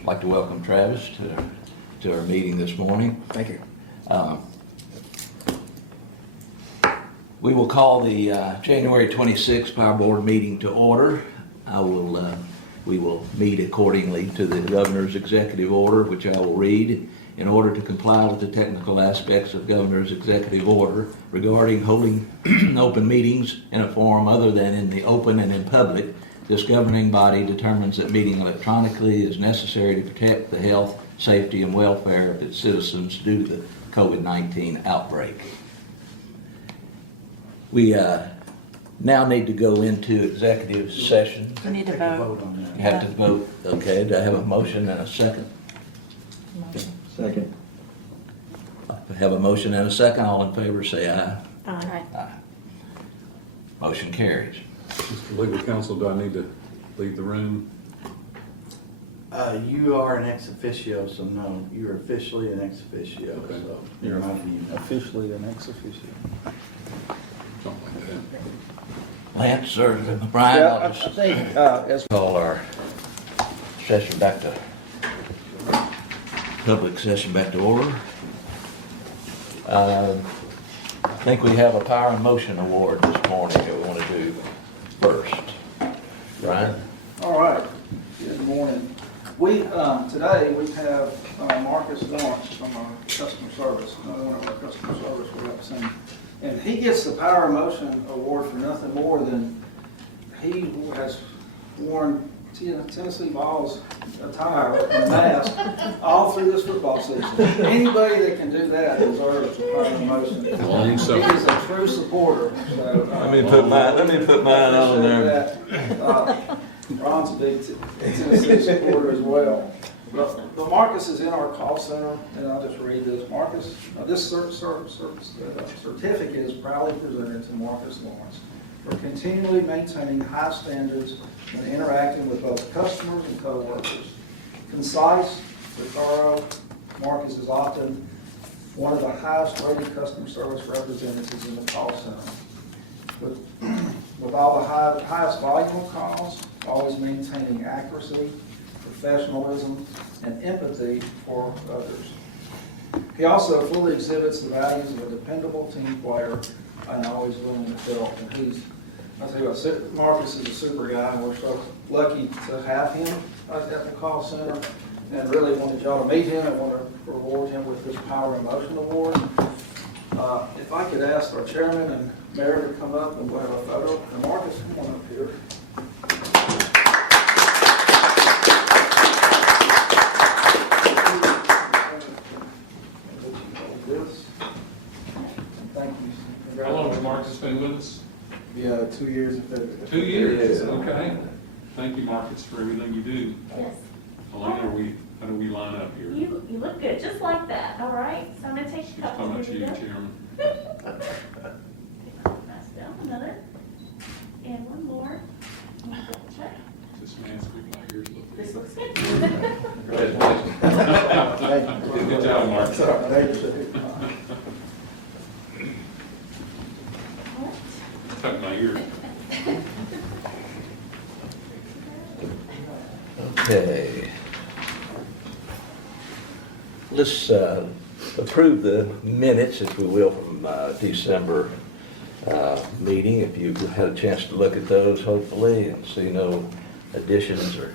I'd like to welcome Travis to our meeting this morning. Thank you. We will call the January 26th Power Board meeting to order. We will meet accordingly to the Governor's executive order, which I will read. In order to comply with the technical aspects of Governor's executive order regarding holding open meetings in a forum other than in the open and in public, this governing body determines that meeting electronically is necessary to protect the health, safety, and welfare of its citizens due to the COVID-19 outbreak. We now need to go into executive session. We need to vote. You have to vote. Okay, do I have a motion and a second? Second. I have a motion and a second. All in favor say aye. Aye. Aye. Motion carries. Mr. Legal Counsel, do I need to leave the room? You are an ex officio, so no, you're officially an ex officio, Okay. so You're you're not being officially an ex officio. Something like that. Lance or Brian, Yeah, I'll I just think, as call our session back to, public session back to order. I think we have a power and motion award this morning that we want to do first. Brian? All right, good morning. We, today, we have Marcus Lawrence from our customer service, another one of our customer service reps. And he gets the Power and Motion Award for nothing more than he has worn Tennessee Vols attire and mask all through this football season. Anybody that can do that deserves a Power and Motion. Long He suffering. is a true supporter, so. Let me put mine on there. Ron's a big Tennessee supporter as well. But Marcus is in our call center, and I'll just read this. Marcus, this certificate is proudly presented to Marcus Lawrence for continually maintaining high standards when interacting with both customers and co-workers. Concise, thorough, Marcus is often one of the highest rated customer service representatives in the call center. With all the highest volume of calls, always maintaining accuracy, professionalism, and empathy for others. He also fully exhibits the values of a dependable team player and always willing to help. And I'll tell you what, Marcus is a super guy, and we're so lucky to have him at the call center. And really wanted y'all to meet him and want to reward him with this Power and Motion Award. If I could ask our chairman and mayor to come up and we'll have a photo. And Marcus, come on up here. Thank you. How long has Marcus been with us? Yeah, 2 years. 2 years, okay. Thank you, Marcus, for everything you do. Yes. Elena, how do we line up here? You look good, just like that, all right? So I'm gonna take She's a couple. talking about Here you, we go. Chairman. Pass down another. And one more. Check. This man's big, my ears look This good. looks good. Congratulations. Good job, Mark. Thank you. Tuck my ears. Okay. Let's approve the minutes, if we will, from December meeting. If you've had a chance to look at those, hopefully, and see no additions or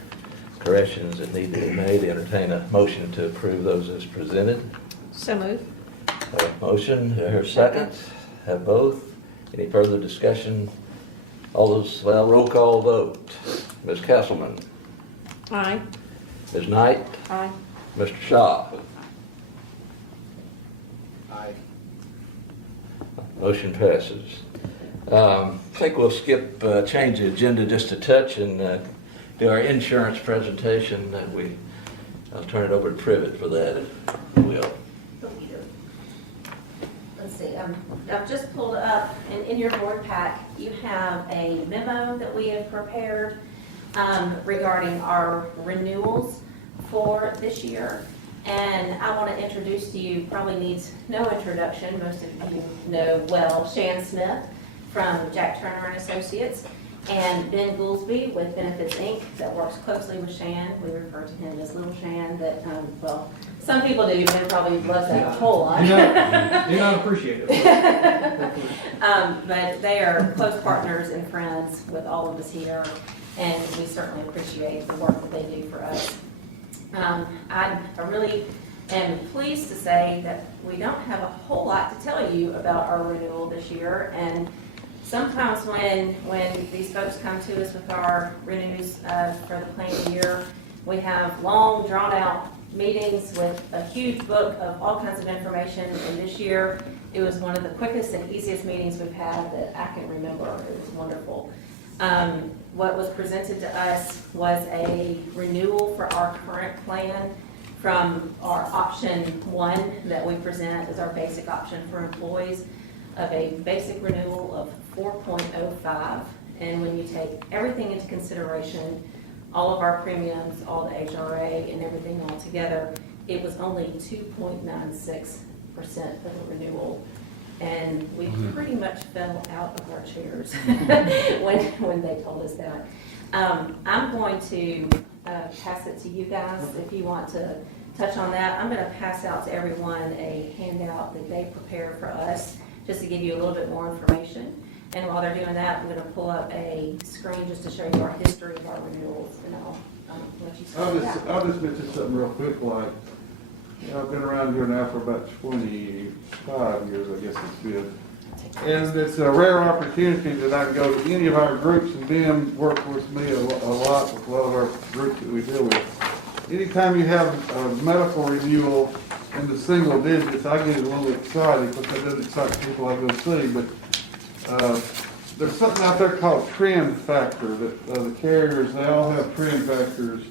corrections that need to be made, entertain a motion to approve those as presented. So move. Have a motion, do I hear a second? Have both. Any further discussion? All those, well, roll call vote. Ms. Castleman? Aye. Ms. Knight? Aye. Mr. Shaw? Aye. Motion passes. I think we'll change the agenda just a touch and do our insurance presentation. I'll turn it over to Privet for that, if you will. Let's see, I've just pulled up, in your board pack, you have a memo that we have prepared regarding our renewals for this year. And I want to introduce to you, probably needs no introduction, most of you know well, Shan Smith from Jack Turner and Associates. And Ben Goolsby with Benefits Inc. that works closely with Shan. We refer to him as Little Shan, that, well, some people do, Ben probably loves that a whole lot. Do not appreciate it. But they are close partners and friends with all of us here, and we certainly appreciate the work that they do for us. I really am pleased to say that we don't have a whole lot to tell you about our renewal this year, and sometimes when these folks come to us with our renews for the planning year, we have long, drawn-out meetings with a huge book of all kinds of information, and this year, it was one of the quickest and easiest meetings we've had that I can remember. It was wonderful. What was presented to us was a renewal for our current plan from our option 1 that we present as our basic option for employees, of a basic renewal of 4.05. And when you take everything into consideration, all of our premiums, all the HRA and everything all together, it was only 2.96% for the renewal. And we pretty much fell out of our chairs when they told us that. I'm going to pass it to you guys if you want to touch on that. I'm going to pass out to everyone a handout that they prepared for us just to give you a little bit more information. And while they're doing that, I'm going to pull up a screen just to show you our history of our renewals, and I'll let you start with that. I'll just mention something real quick, like, you know, I've been around here now for about 25 years, I guess it's good. And it's a rare opportunity that I can go to any of our groups, and Ben worked with me a lot with a lot of our groups that we deal with. Anytime you have a medical renewal in the single digits, I get a little excited because that doesn't excite people I go see, but there's something out there called trend factor that the carriers, they all have trend factors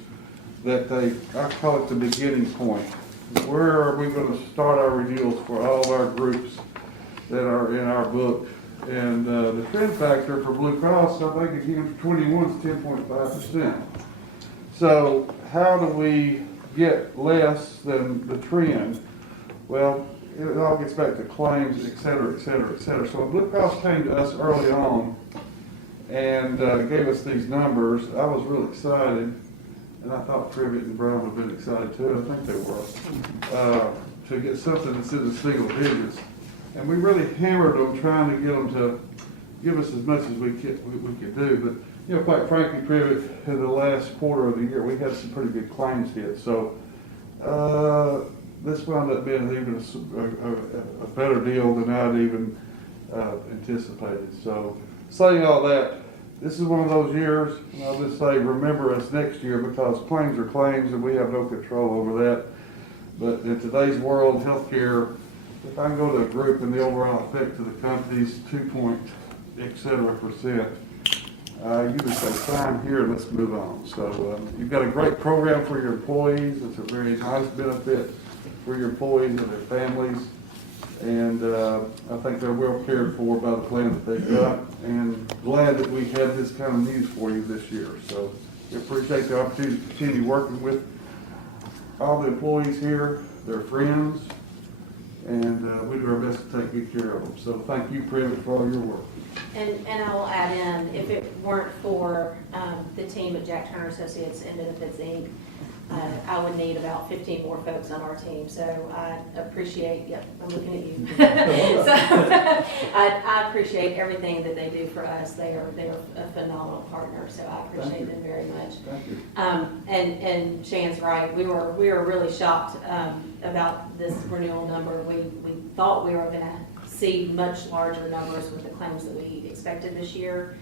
that I call it the beginning point. Where are we going to start our renewals for all of our groups that are in our book? And the trend factor for Blue Cross, I think again for 21 is 10.5%. So how do we get less than the trend? Well, it all gets back to claims, et cetera, et cetera, et cetera. So when Blue Cross came to us early on and gave us these numbers, I was real excited, and I thought Privet and Brown would have been excited too. I think they were, to get something that's in the single digits. And we really hammered on trying to get them to give us as much as we could do. But, you know, quite frankly, Privet, in the last quarter of the year, we had some pretty good claims hit. So this wound up being even a better deal than I'd even anticipated. So saying all that, this is one of those years, and I'll just say remember us next year, because claims are claims and we have no control over that. But in today's world, healthcare, if I can go to a group and the overall effect to the company's 2 et cetera %, you just say, fine, here, let's move on. So you've got a great program for your employees. It's a very nice benefit for your employees and their families. And I think they're well cared for by the plan that they've got, and glad that we had this kind of news for you this year. So we appreciate the opportunity to continue working with all the employees here, their friends, and we do our best to take good care of them. So thank you, Privet, for all your work. And I will add in, if it weren't for the team at Jack Turner Associates and Benefits Inc., I would need about 15 more folks on our team. So I appreciate, yep, I'm looking at you. So I appreciate everything that they do for us. They're a phenomenal partner, so I appreciate them very much. Thank you. And Shan's right. We were really shocked about this renewal number. We thought we were going to see much larger numbers with the claims that we expected this year.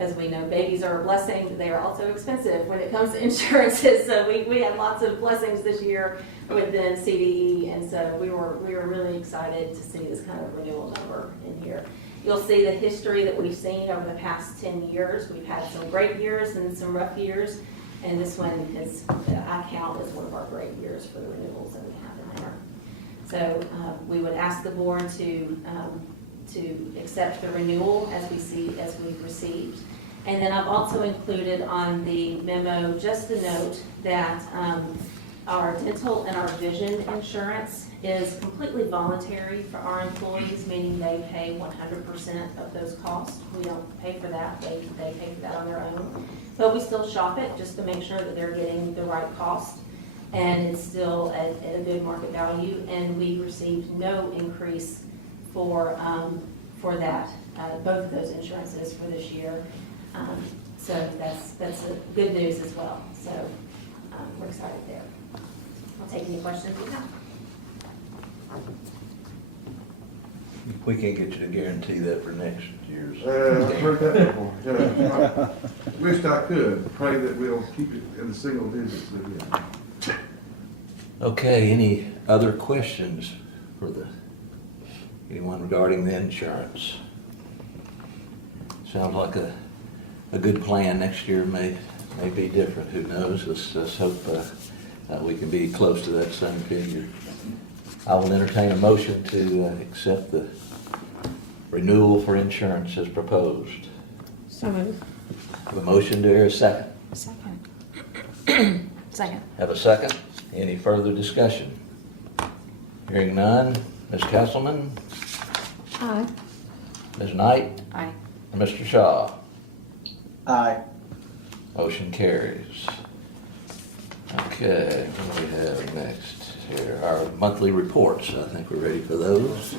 As we know, babies are a blessing, but they are also expensive when it comes to insurances. So we had lots of blessings this year within CDE, and so we were really excited to see this kind of renewal number in here. You'll see the history that we've seen over the past 10 years. We've had some great years and some rough years, and this one is, I count as one of our great years for the renewals that we have in there. So we would ask the board to accept the renewal as we've received. And then I've also included on the memo just the note that our dental and our vision insurance is completely voluntary for our employees, meaning they pay 100% of those costs. We don't pay for that, they pay for that on their own. But we still shop it just to make sure that they're getting the right cost, and it's still at a good market value, and we received no increase for that, both of those insurances for this year. So that's a good news as well, so we're excited there. I'll take any questions you have. We can't get you to guarantee that for next year's. I've heard that before, yeah. I wished I could, pray that we'll keep it in the single digits again. Okay, any other questions for anyone regarding the insurance? Sounds like a good plan. Next year may be different, who knows? Let's hope we can be close to that same figure. I will entertain a motion to accept the renewal for insurance as proposed. So moved. Have a motion, do I hear a second? Second. Second. Have a second? Any further discussion? Hearing none. Ms. Kesselman? Aye. Ms. Knight? Aye. And Mr. Shaw? Aye. Motion carries. Okay, what do we have next here? Our monthly reports. I think we're ready for those.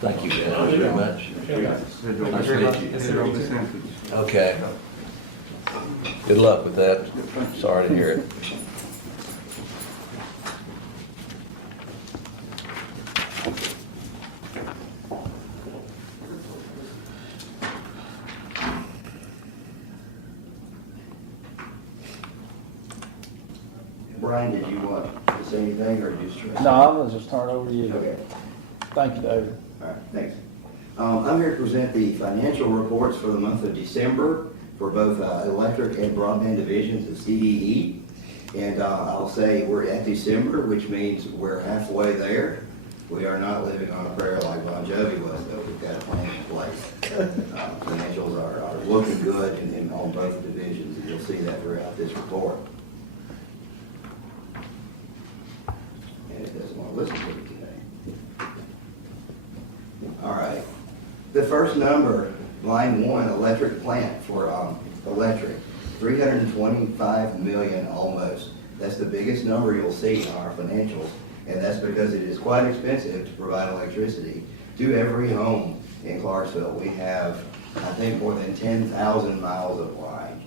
Thank you guys very much. Nice to meet you. Okay. Good luck with that. Sorry to hear it. Brian, did you want to say anything or just? No, I'm gonna just turn it over to you. Okay, Thank you, David. all right, thanks. I'm here to present the financial reports for the month of December for both electric and broadband divisions of CDE. And I'll say we're at December, which means we're halfway there. We are not living on a prayer like Bon Jovi was, though. We've got a plan in place. Financials are looking good on both divisions, and you'll see that throughout this report. And it doesn't want to listen to me today. All right. The first number, line 1, electric plant for electric, 325 million almost. That's the biggest number you'll see in our financials, and that's because it is quite expensive to provide electricity to every home in Clarksville. We have, I think, more than 10,000 miles of line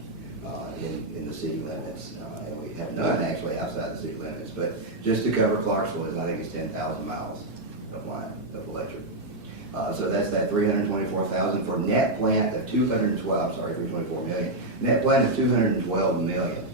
in the city limits, and we have none actually outside the city limits, but just to cover Clarksville, I think it's 10,000 miles of line of electric. So that's that 324,000 for net plant of 324 million. Net plant of 212 million.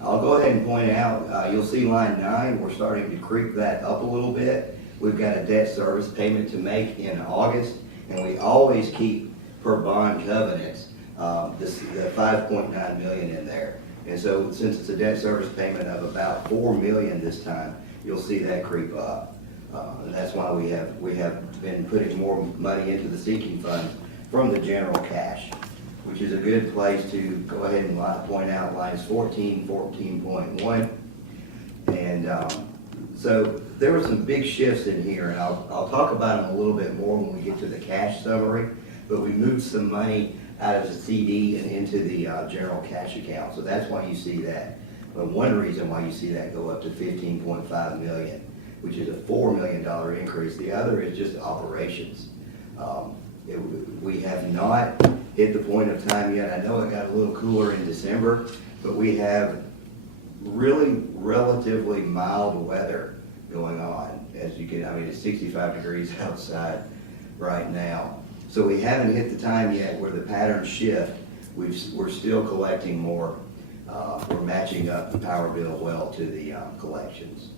I'll go ahead and point out, you'll see line 9, we're starting to creep that up a little bit. We've got a debt service payment to make in August, and we always keep per bond covenants, the 5.9 million in there. And so since it's a debt service payment of about 4 million this time, you'll see that creep up. And that's why we have been putting more money into the sinking funds from the general cash, which is a good place to go ahead and point out lines 14, 14.1. And so there were some big shifts in here, and I'll talk about them a little bit more when we get to the cash summary, but we moved some money out of the CD and into the general cash account. So that's why you see that. But one reason why you see that go up to 15.5 million. Which is a $4 million increase. The other is just operations. We have not hit the point of time yet. I know it got a little cooler in December, but we have really relatively mild weather going on. As you can, I mean, it's 65 degrees outside right now. So we haven't hit the time yet where the patterns shift. We're still collecting more. We're matching up the power bill well to the collections.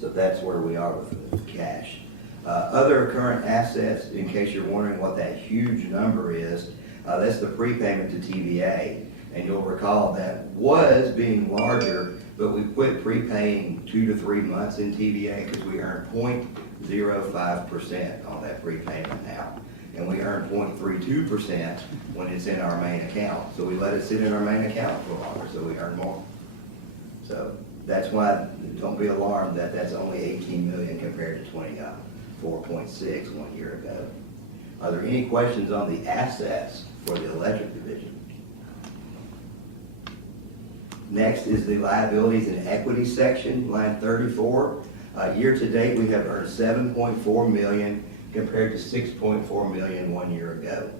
So that's where we are with the cash. Other current assets, in case you're wondering what that huge number is, that's the prepayment to TVA. And you'll recall that was being larger, but we quit prepaying 2 to 3 months in TVA because we earn 0.05% on that prepayment now. And we earn 0.32% when it's in our main account. So we let it sit in our main account for longer, so we earn more. So that's why, don't be alarmed that that's only 18 million compared to 24.6 1 year ago. Are there any questions on the assets for the electric division? Next is the liabilities and equity section, line 34. Year to date, we have earned 7.4 million compared to 6.4 million 1 year ago.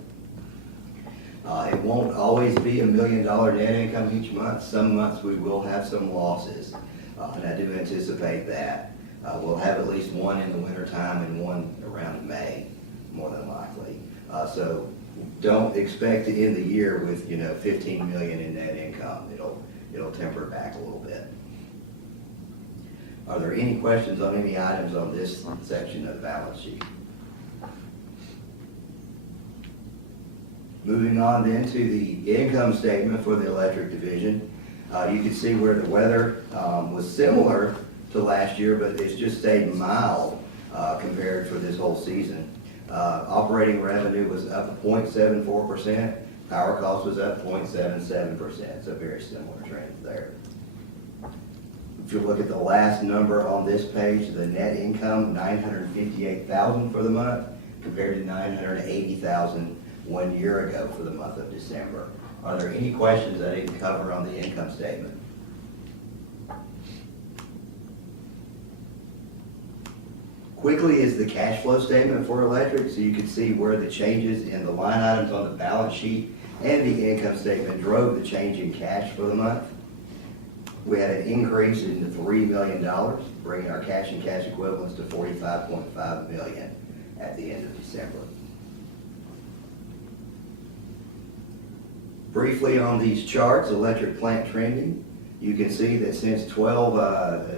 It won't always be $1 million net income each month. Some months we will have some losses, and I do anticipate that. We'll have at least one in the wintertime and one around May, more than likely. So don't expect to end the year with 15 million in net income. It'll temper back a little bit. Are there any questions on any items on this section of the balance sheet? Moving on then to the income statement for the electric division. You can see where the weather was similar to last year, but it's just stayed mild compared for this whole season. Operating revenue was up 0.74%. Power cost was up 0.77%, so very similar trends there. If you look at the last number on this page, the net income, $958,000 for the month, compared to $980,000 1 year ago for the month of December. Are there any questions I didn't cover on the income statement? Quickly is the cash flow statement for electric, so you can see where the changes in the line items on the balance sheet and the income statement drove the change in cash for the month. We had an increase in the $3 million, bringing our cash and cash equivalents to $45.5 million at the end of December. Briefly on these charts, electric plant trending, you can see that since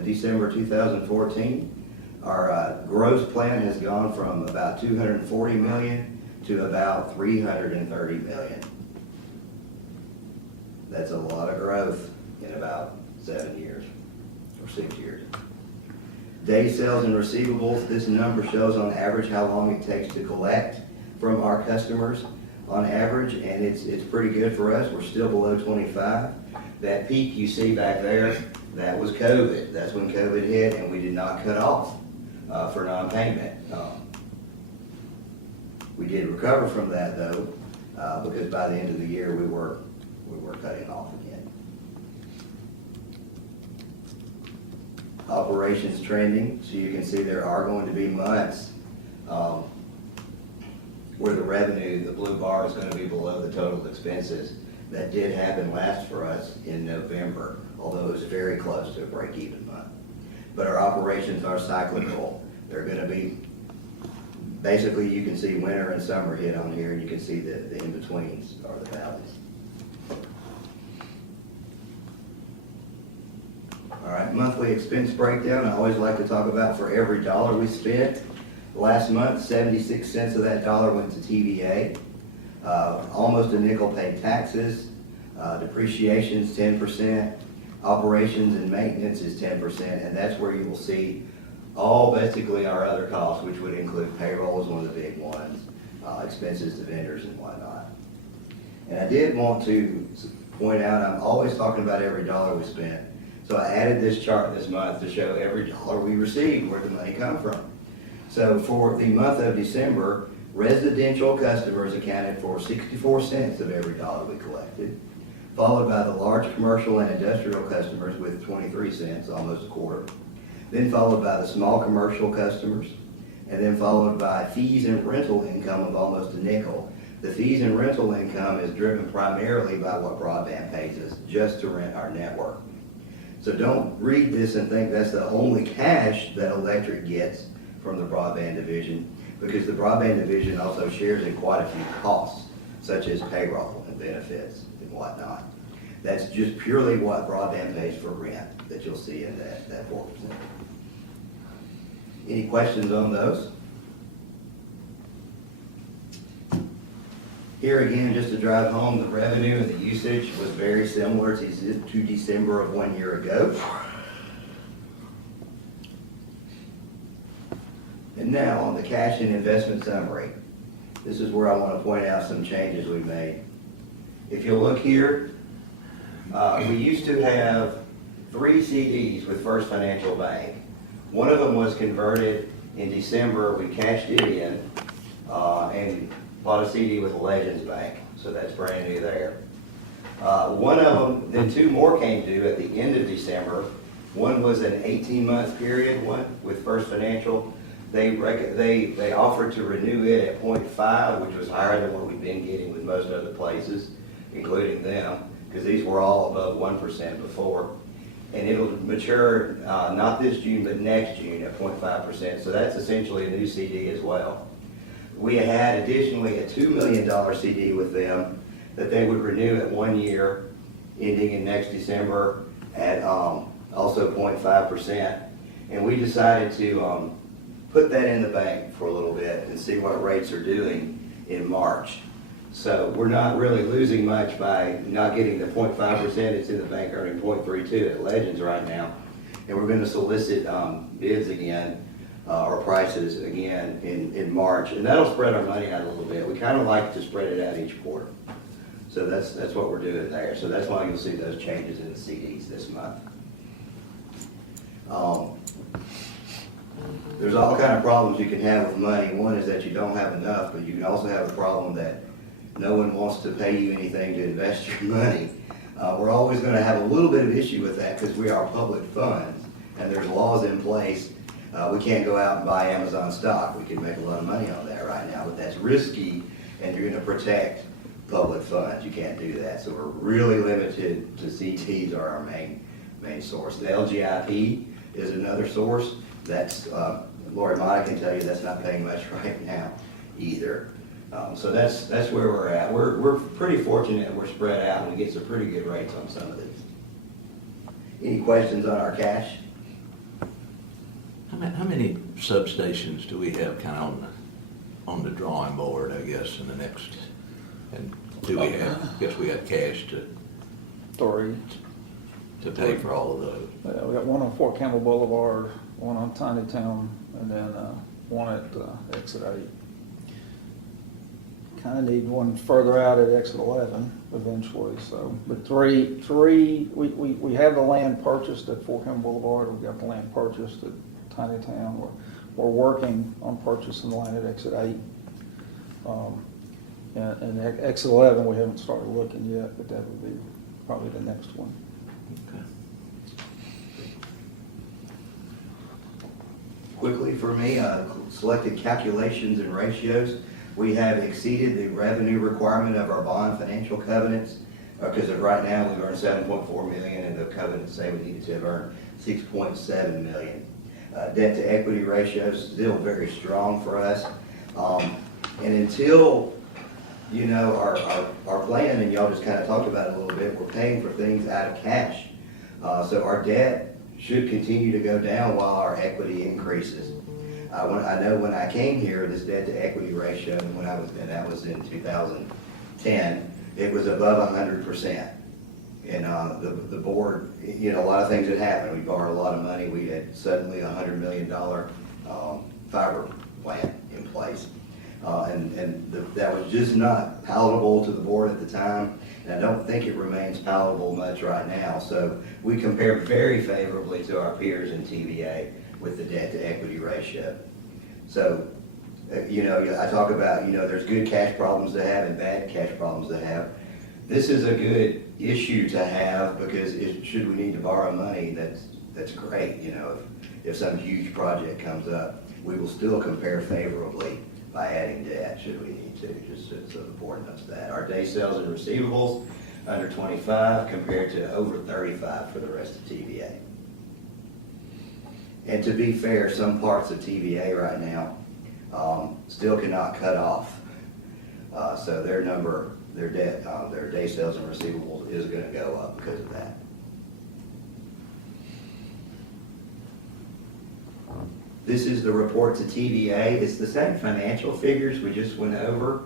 December 2014, our gross plant has gone from about 240 million to about 330 million. That's a lot of growth in about 7 years or 6 years. Day sales and receivables, this number shows on average how long it takes to collect from our customers on average, and it's pretty good for us. We're still below 25. That peak you see back there, that was COVID. That's when COVID hit and we did not cut off for non-payment. We did recover from that though, because by the end of the year we were cutting off again. Operations trending, so you can see there are going to be months where the revenue, the blue bar, is going to be below the total expenses. That did happen last for us in November, although it was very close to a break-even month. But our operations are cyclical. They're going to be, basically you can see winter and summer hit on here, and you can see the in-betweens are the valleys. All right, monthly expense breakdown. I always like to talk about for every dollar we spent. Last month, 76 cents of that dollar went to TVA. Almost a nickel paid taxes. Depreciation is 10%. Operations and maintenance is 10%, and that's where you will see all basically our other costs, which would include payroll is one of the big ones, expenses to vendors and whatnot. And I did want to point out, I'm always talking about every dollar we spent. So I added this chart this month to show every dollar we received, where the money come from. So for the month of December, residential customers accounted for 64 cents of every dollar we collected, followed by the large commercial and industrial customers with 23 cents, almost a quarter, then followed by the small commercial customers, and then followed by fees and rental income of almost a nickel. The fees and rental income is driven primarily by what broadband pays us just to rent our network. So don't read this and think that's the only cash that electric gets from the broadband division, because the broadband division also shares in quite a few costs, such as payroll and benefits and whatnot. That's just purely what broadband pays for rent that you'll see in that 4%. Any questions on those? Here again, just to drive home, the revenue and the usage was very similar to December of 1 year ago. And now on the cash and investment summary, this is where I want to point out some changes we made. If you look here, we used to have 3 CDs with First Financial Bank. One of them was converted in December. We cashed it in and bought a CD with Legends Bank, so that's brand new there. One of them, then 2 more came due at the end of December. One was an 18-month period, one with First Financial. They offered to renew it at 0.5, which was higher than what we've been getting with most other places, including them, because these were all above 1% before. And it'll mature not this June, but next June at 0.5%. So that's essentially a new CD as well. We had additionally a $2 million CD with them that they would renew at 1 year, ending in next December at also 0.5%. And we decided to put that in the bank for a little bit and see what rates are doing in March. So we're not really losing much by not getting the 0.5%. It's in the bank earning 0.32 at Legends right now. And we're going to solicit bids again, or prices again in March. And that'll spread our money out a little bit. We kind of like to spread it out each quarter. So that's what we're doing there. So that's why you'll see those changes in the CDs this month. There's all kind of problems you can have with money. One is that you don't have enough, but you can also have a problem that no one wants to pay you anything to invest your money. We're always going to have a little bit of issue with that because we are public funds and there's laws in place. We can't go out and buy Amazon stock. We can make a lot of money on that right now, but that's risky and you're going to protect public funds. You can't do that. So we're really limited to CTs are our main source. The LGIP is another source. That's, Lori Mata can tell you that's not paying much right now either. So that's where we're at. We're pretty fortunate we're spread out and we get some pretty good rates on some of these. Any questions on our cash? How many substations do we have kind of on the drawing board, I guess, in the next, and do we have, I guess we got cash 3. to pay for all of those? We got one on Fort Campbell Boulevard, one on Tiny Town, and then one at Exit 8. Kind of need one further out at Exit 11 eventually. So, but three. We have the land purchased at Fort Campbell Boulevard. We've got the land purchased at Tiny Town. We're working on purchasing the land at Exit 8. And at Exit 11, we haven't started looking yet, but that would be probably the next one. Okay. Quickly for me, selected calculations and ratios. We have exceeded the revenue requirement of our bond financial covenants because right now we've earned $7.4 million and the covenants say we needed to have earned $6.7 million. Debt to equity ratio is still very strong for us. And until, you know, our plan, and y'all just kind of talked about it a little bit, we're paying for things out of cash. So our debt should continue to go down while our equity increases. I know when I came here, this debt to equity ratio, and that was in 2010, it was above 100%. And the board, you know, a lot of things had happened. We borrowed a lot of money. We had suddenly a $100 million fiber plant in place. That was just not palatable to the board at the time. And I don't think it remains palatable much right now. So we compare very favorably to our peers in TVA with the debt to equity ratio. So, you know, I talk about, you know, there's good cash problems to have and bad cash problems to have. This is a good issue to have because should we need to borrow money, that's great. You know, if some huge project comes up, we will still compare favorably by adding debt should we need to, just so the board knows that. Our day sales and receivables under 25 compared to over 35 for the rest of TVA. And to be fair, some parts of TVA right now still cannot cut off. So their day sales and receivables is going to go up because of that. This is the report to TVA. It's the same financial figures we just went over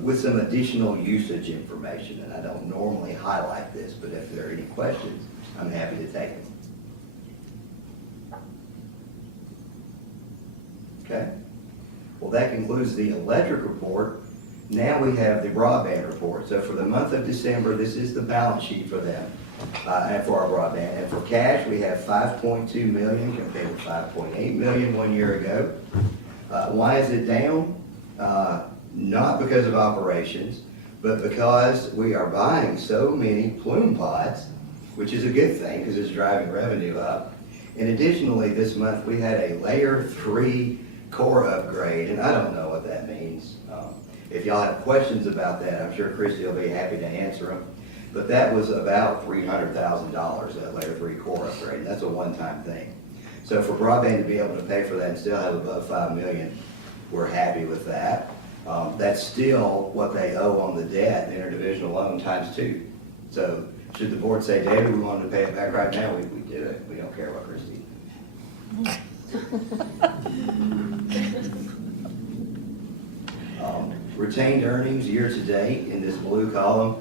with some additional usage information. And I don't normally highlight this, but if there are any questions, I'm happy to take them. Okay. Well, that concludes the electric report. Now we have the broadband report. So for the month of December, this is the balance sheet for them. and for our broadband. And for cash, we have 5.2 million compared with 5.8 million 1 year ago. Why is it down? Not because of operations, but because we are buying so many plume pods, which is a good thing because it's driving revenue up. And additionally, this month we had a layer 3 core upgrade, and I don't know what that means. If y'all have questions about that, I'm sure Christie will be happy to answer them. But that was about $300,000, that layer 3 core upgrade. That's a one-time thing. So for broadband to be able to pay for that and still have above 5 million, we're happy with that. That's still what they owe on the debt, the interdivisional loan times 2. So should the board say, David, we wanted to pay it back right now, we do it. We don't care what Christie. Retained earnings year to date in this blue column,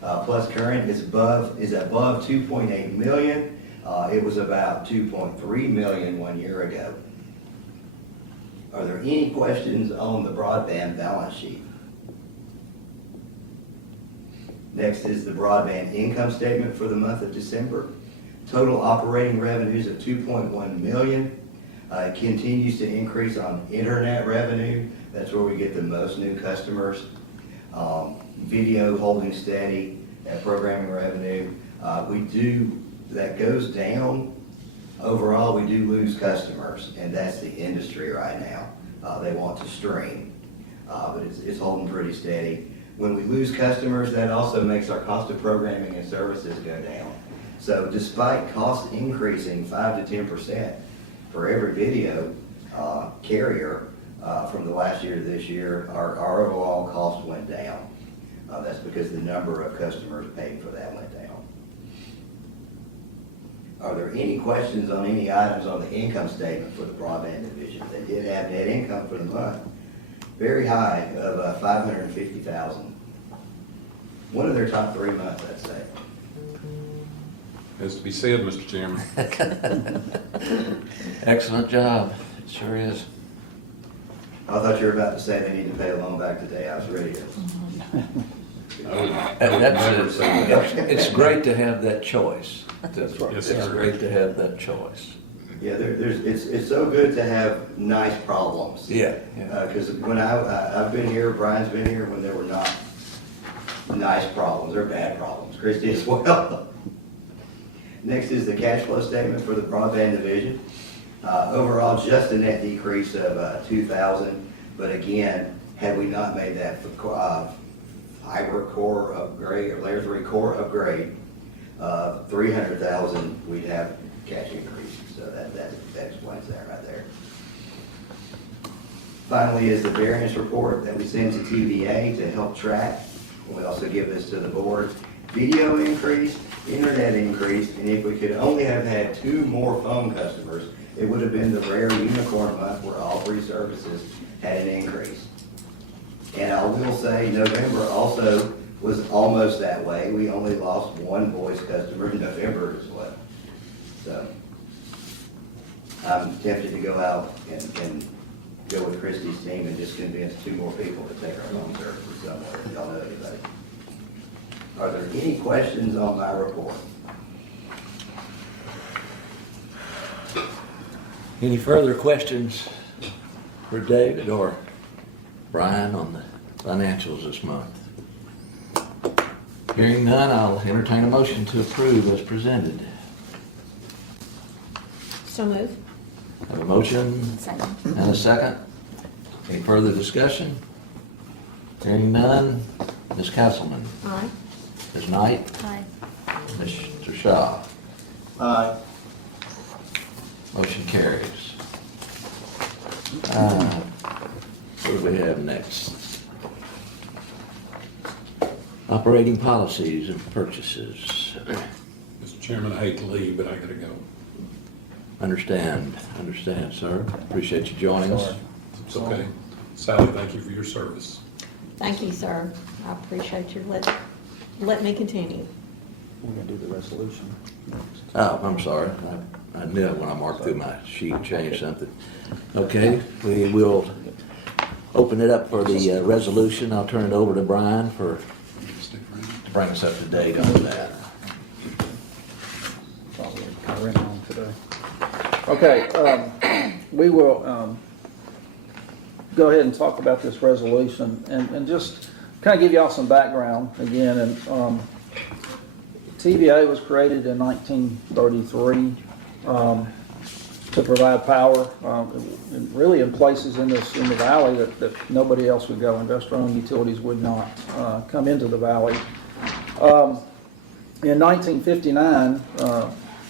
plus current is above 2.8 million. It was about 2.3 million 1 year ago. Are there any questions on the broadband balance sheet? Next is the broadband income statement for the month of December. Total operating revenues of 2.1 million. It continues to increase on internet revenue. That's where we get the most new customers. Video holding steady at programming revenue. That goes down. Overall, we do lose customers, and that's the industry right now. They want to stream, but it's holding pretty steady. When we lose customers, that also makes our cost of programming and services go down. So despite costs increasing 5 to 10% for every video carrier from the last year to this year, our overall cost went down. That's because the number of customers paying for that went down. Are there any questions on any items on the income statement for the broadband division? They did have net income for the month, very high of $550,000. One of their top 3 months, I'd say. Has to be said, Mr. Chairman. Excellent job. It sure is. I thought you were about to say they need to pay a loan back today. I was ready to. It's great to have that choice. That's right. Yes, It's sir. great to have that choice. Yeah, it's so good to have nice problems. Yeah. Because when I've been here, Brian's been here, when there were not nice problems, they're bad problems. Christie as well. Next is the cash flow statement for the broadband division. Overall, just a net decrease of 2,000. But again, had we not made that fiber core upgrade or layer 3 core upgrade, 300,000, we'd have cash increase. So that explains that right there. Finally is the variance report that we send to TVA to help track. We also give this to the board. Video increased, internet increased, and if we could only have had 2 more phone customers, it would have been the rare unicorn month where all 3 services had an increase. And I will say November also was almost that way. We only lost 1 voice customer in November as well. So I'm tempted to go out and go with Christie's team and just convince 2 more people to take our phone services somewhere, if y'all know anybody. Are there any questions on my report? Any further questions for David or Brian on the financials this month? Hearing none, I'll entertain a motion to approve as presented. So move. Have a motion Second. and a second. Any further discussion? Hearing none, Ms. Castleman, Aye. Ms. Knight, Aye. Mr. Shaw. Aye. Motion carries. What do we have next? Operating policies and purchases. Mr. Chairman, I hate to leave, but I gotta go. Understand, sir. Appreciate you joining us. It's okay. Sally, thank you for your service. Thank you, sir. I appreciate you let me continue. We're gonna do the resolution. Oh, I'm sorry. I knew it when I marked through my sheet, changed something. Okay, we will open it up for the resolution. I'll turn it over to Brian to bring us up to date on that. ran long today. Okay, we will go ahead and talk about this resolution and just kind of give y'all some background again. And TVA was created in 1933 to provide power, really in places in the valley that nobody else would go. Investor-owned utilities would not come into the valley. In 1959,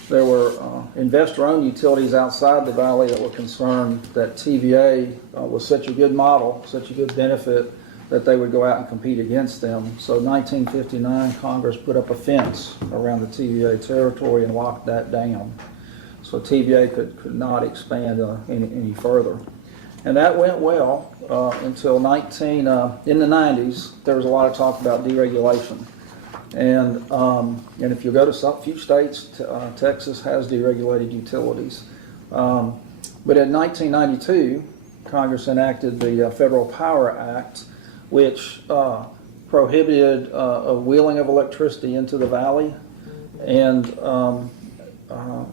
there were investor-owned utilities outside the valley that were concerned that TVA was such a good model, such a good benefit, that they would go out and compete against them. So 1959, Congress put up a fence around the TVA territory and locked that down. So TVA could not expand any further. And that went well until in the 90s, there was a lot of talk about deregulation. And if you go to some few states, Texas has deregulated utilities. But in 1992, Congress enacted the Federal Power Act, which prohibited a wheeling of electricity into the valley and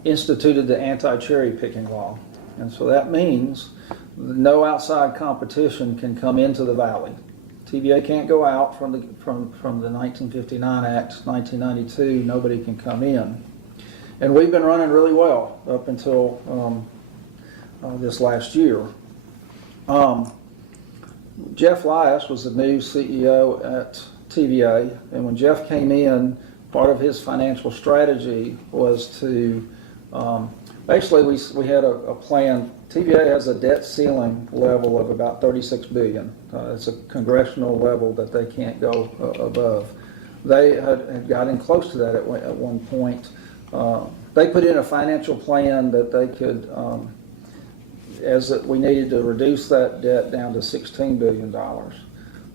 instituted the anti-cherry picking law. And so that means no outside competition can come into the valley. TVA can't go out from the 1959 Act, 1992, nobody can come in. And we've been running really well up until this last year. Jeff Lias was the new CEO at TVA, and when Jeff came in, part of his financial strategy was to, basically we had a plan. TVA has a debt ceiling level of about $36 billion. It's a congressional level that they can't go above. They had gotten close to that at one point. They put in a financial plan that they could, we needed to reduce that debt down to $16 billion.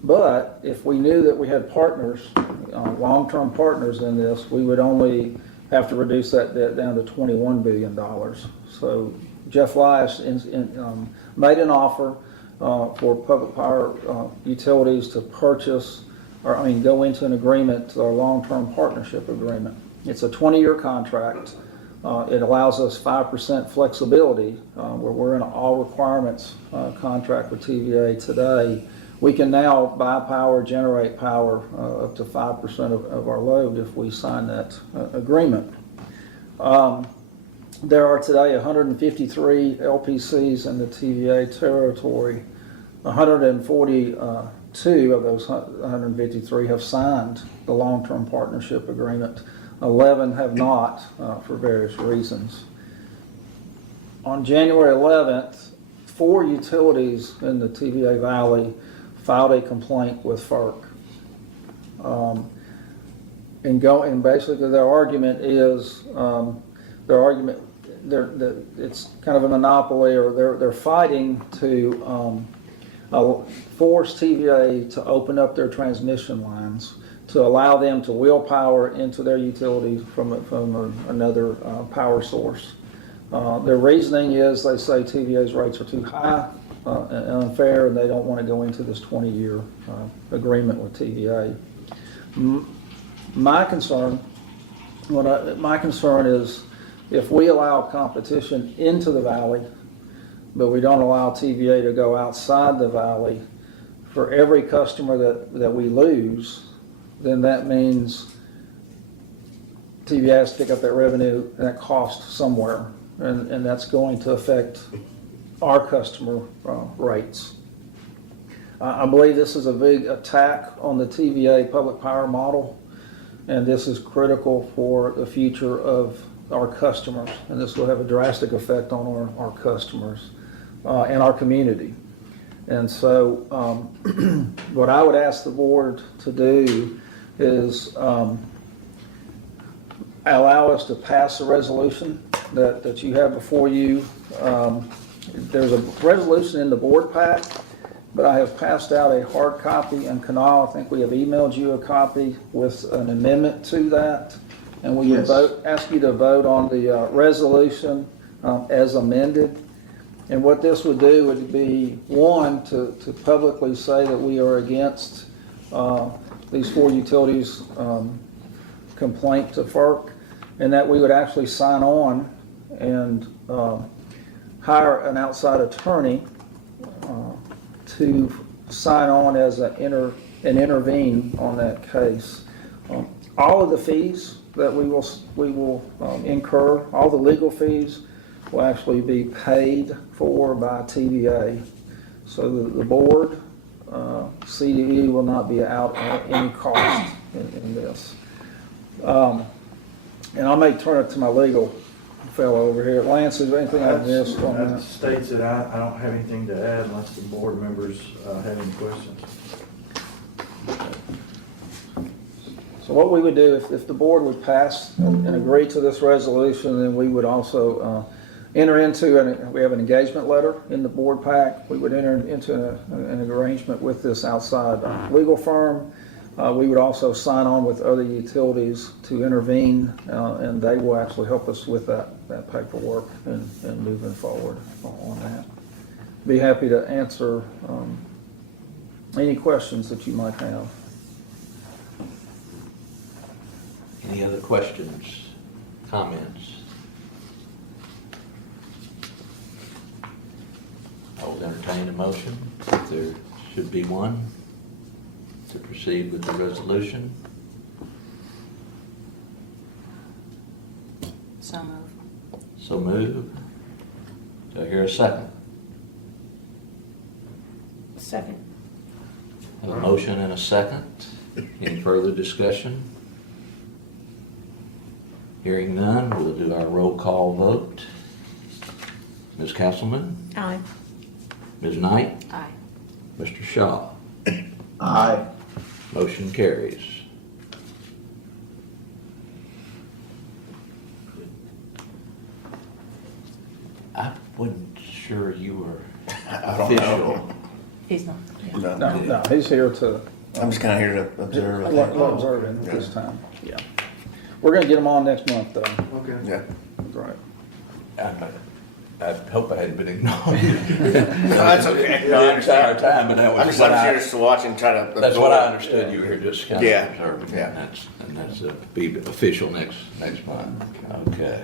But if we knew that we had partners, long-term partners in this, we would only have to reduce that debt down to $21 billion. So Jeff Lias made an offer for public power utilities to purchase, go into an agreement, a long-term partnership agreement. It's a 20-year contract. It allows us 5% flexibility, where we're in an all requirements contract with TVA today. We can now buy power, generate power up to 5% of our load if we sign that agreement. There are today 153 LPCs in the TVA territory. 142 of those 153 have signed the long-term partnership agreement. 11 have not for various reasons. On January 11th, 4 utilities in the TVA Valley filed a complaint with FERC. And basically their argument is, it's kind of a monopoly, or they're fighting to force TVA to open up their transmission lines to allow them to wheel power into their utility from another power source. Their reasoning is they say TVA's rates are too high and unfair, and they don't want to go into this 20-year agreement with TVA. My concern is if we allow competition into the valley, but we don't allow TVA to go outside the valley, for every customer that we lose, then that means TVA has to pick up that revenue and that cost somewhere, and that's going to affect our customer rates. I believe this is a big attack on the TVA public power model, and this is critical for the future of our customers, and this will have a drastic effect on our customers and our community. And so what I would ask the board to do is allow us to pass a resolution that you have before you. There's a resolution in the board pack, but I have passed out a hard copy, and Kanal, I think we have emailed you a copy with an amendment to that. And we would ask you to vote on the resolution as amended. And what this would do would be, one, to publicly say that we are against these 4 utilities' complaint to FERC, and that we would actually sign on and hire an outside attorney to sign on as and intervene on that case. All of the fees that we will incur, all the legal fees, will actually be paid for by TVA. So the board, CDE, will not be out at any cost in this. And I may turn it to my legal fellow over here. Lance, is there anything I've missed on That that? states that I don't have anything to add unless the board members have any questions. So what we would do, if the board would pass and agree to this resolution, then we would also enter into, we have an engagement letter in the board pack. We would enter into an arrangement with this outside legal firm. We would also sign on with other utilities to intervene, and they will actually help us with that paperwork and moving forward on that. Be happy to answer any questions that you might have. Any other questions, comments? I will entertain a motion, if there should be one, to proceed with the resolution. So moved. So move. Do I hear a second? Second. Have a motion and a second. Any further discussion? Hearing none, we'll do our roll call vote. Ms. Castleman? Aye. Ms. Knight? Aye. Mr. Shaw? Aye. Motion carries. I wasn't sure you were I don't know. official. He's not. No, he's here to I'm just kind of here to observe. I think. observe it this time. Yeah. We're going to get him on next month, though. Okay. Yeah. That's right. I hope I hadn't been ignored. No, that's okay. No, I The entire understand. time, but that was I'm just what here I, just to watch and try to absorb. that's what I understood. You were here just kind of Yeah, observing. yeah. And that's be official next month. Okay.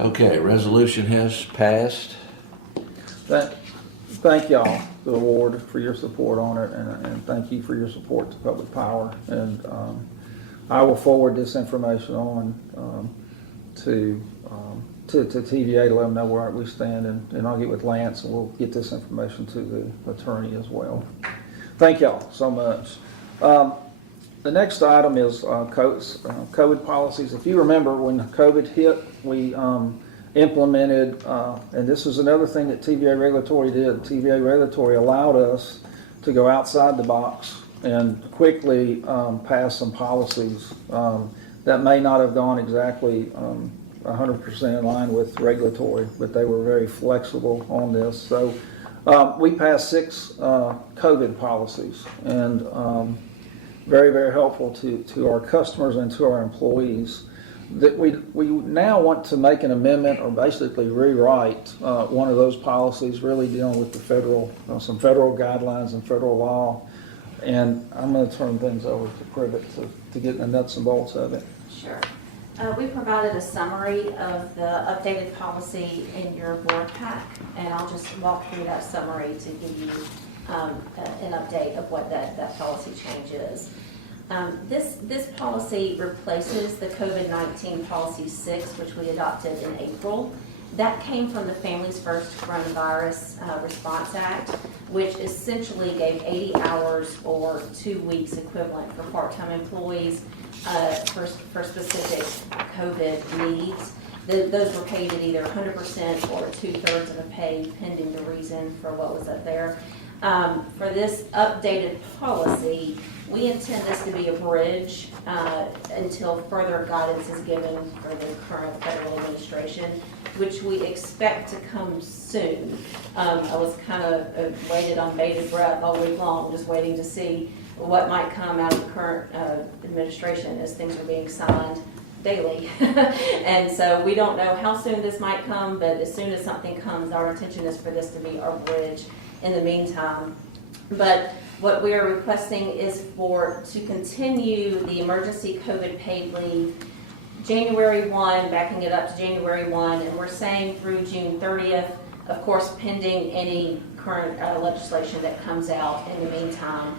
Okay, resolution has passed. Thank y'all, the award, for your support on it, and thank you for your support to Public Power. And I will forward this information on to TVA to let them know where we stand, and I'll get with Lance, and we'll get this information to the attorney as well. Thank y'all so much. The next item is COVID policies. If you remember, when COVID hit, we implemented, and this is another thing that TVA Regulatory did. TVA Regulatory allowed us to go outside the box and quickly pass some policies that may not have gone exactly 100% in line with regulatory, but they were very flexible on this. So we passed 6 COVID policies, and very, very helpful to our customers and to our employees. That we now want to make an amendment or basically rewrite one of those policies, really dealing with the federal, some federal guidelines and federal law. And I'm going to turn things over to Privet to get the nuts and bolts of it. Sure. We provided a summary of the updated policy in your board pack, and I'll just walk through that summary to give you an update of what that policy change is. This policy replaces the COVID-19 Policy 6, which we adopted in April. That came from the Families First Coronavirus Response Act, which essentially gave 80 hours or 2 weeks equivalent for part-time employees for specific COVID needs. Those were paid at either 100% or 2/3 of the pay, pending the reason for what was up there. For this updated policy, we intend this to be a bridge until further guidance is given for the current federal administration, which we expect to come soon. I was kind of waited on bated breath all week long, just waiting to see what might come out of the current administration as things are being signed daily. And so we don't know how soon this might come, but as soon as something comes, our intention is for this to be our bridge in the meantime. But what we are requesting is to continue the emergency COVID paid leave January 1, backing it up to January 1, and we're saying through June 30th, of course, pending any current legislation that comes out in the meantime.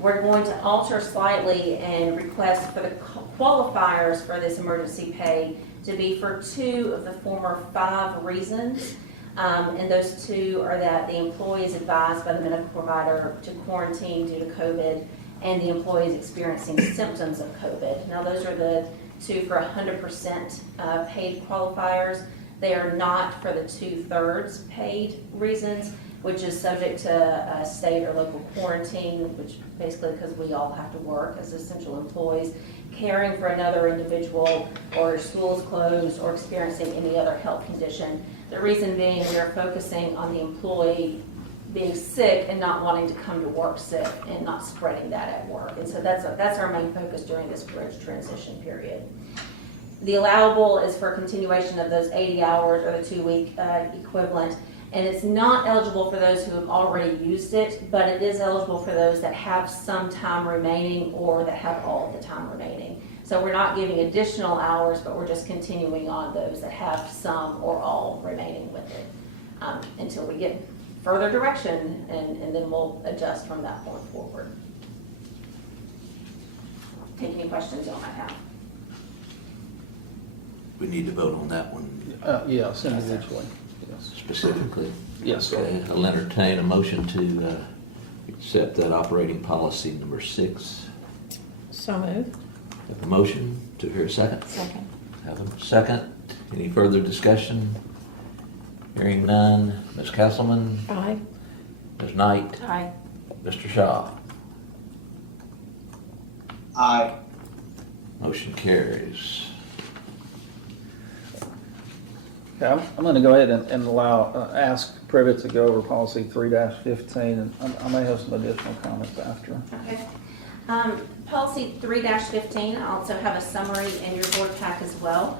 We're going to alter slightly and request for the qualifiers for this emergency pay to be for 2 of the former 5 reasons. And those 2 are that the employee is advised by the medical provider to quarantine due to COVID, and the employee is experiencing symptoms of COVID. Now, those are the 2 for 100% paid qualifiers. They are not for the 2/3 paid reasons, which is subject to state or local quarantine, which basically because we all have to work as essential employees, caring for another individual, or school is closed, or experiencing any other health condition. The reason being, we are focusing on the employee being sick and not wanting to come to work sick and not spreading that at work. And so that's our main focus during this bridge transition period. The allowable is for continuation of those 80 hours or the 2-week equivalent. And it's not eligible for those who have already used it, but it is eligible for those that have some time remaining or that have all of the time remaining. So we're not giving additional hours, but we're just continuing on those that have some or all remaining with it until we get further direction, and then we'll adjust from that point forward. Take any questions y'all might have. We need to vote on that one Yes, individually, yes. specifically. Yes, sir. Okay, I'll entertain a motion to accept that operating policy number 6. So moved. Have a motion, to hear a second? Second. Have a second. Any further discussion? Hearing none. Ms. Castleman? Aye. Ms. Knight? Aye. Mr. Shaw? Aye. Motion carries. Okay, I'm going to go ahead and allow, ask Privet to go over policy 3-15, and I may have some additional comments after. Okay. Policy 3-15, I also have a summary in your board pack as well.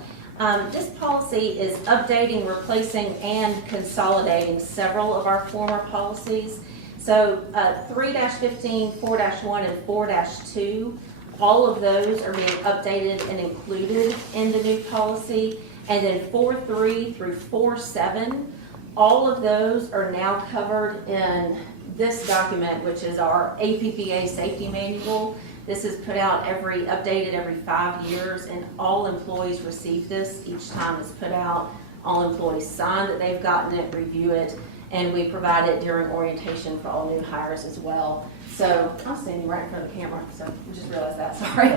This policy is updating, replacing, and consolidating several of our former policies. So 3-15, 4-1, and 4-2, all of those are being updated and included in the new policy. And then 4.3 through 4.7, all of those are now covered in this document, which is our APPA safety manual. This is put out updated every 5 years, and all employees receive this each time it's put out. All employees sign that they've gotten it, review it, and we provide it during orientation for all new hires as well. So I'm standing right in front of the camera, so I just realized that, sorry.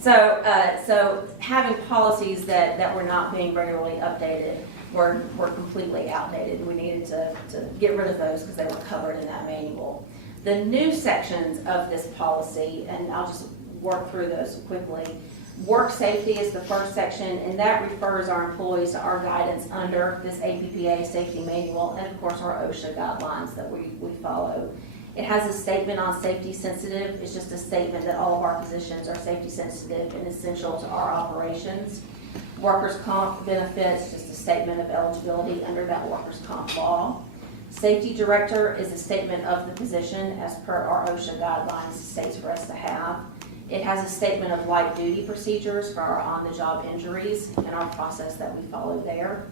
So having policies that were not being regularly updated were completely outdated. We needed to get rid of those because they were covered in that manual. The new sections of this policy, and I'll just work through those quickly. Work safety is the first section, and that refers our employees to our guidance under this APPA safety manual, and of course our OSHA guidelines that we follow. It has a statement on safety sensitive. It's just a statement that all of our positions are safety sensitive and essential to our operations. Workers' comp benefits, just a statement of eligibility under that workers' comp law. Safety director is a statement of the position as per our OSHA guidelines states for us to have. It has a statement of light duty procedures for our on-the-job injuries and our process that we follow there.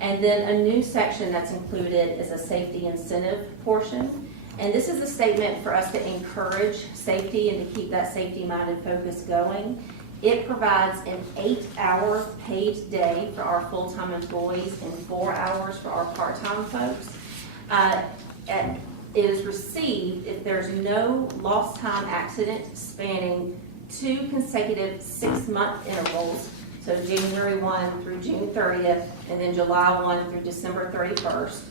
And then a new section that's included is a safety incentive portion. And this is a statement for us to encourage safety and to keep that safety-minded focus going. It provides an 8-hour paid day for our full-time employees and 4 hours for our part-time folks. And it is received if there's no lost time accident spanning 2 consecutive 6-month intervals, so January 1 through June 30th, and then July 1 through December 31st.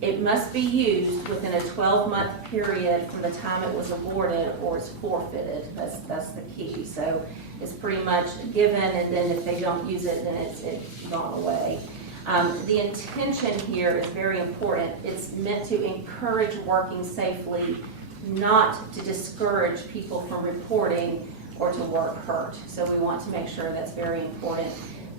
It must be used within a 12-month period from the time it was awarded or it's forfeited. That's the key. So it's pretty much given, and then if they don't use it, then it's gone away. The intention here is very important. It's meant to encourage working safely, not to discourage people from reporting or to work hurt. So we want to make sure that's very important.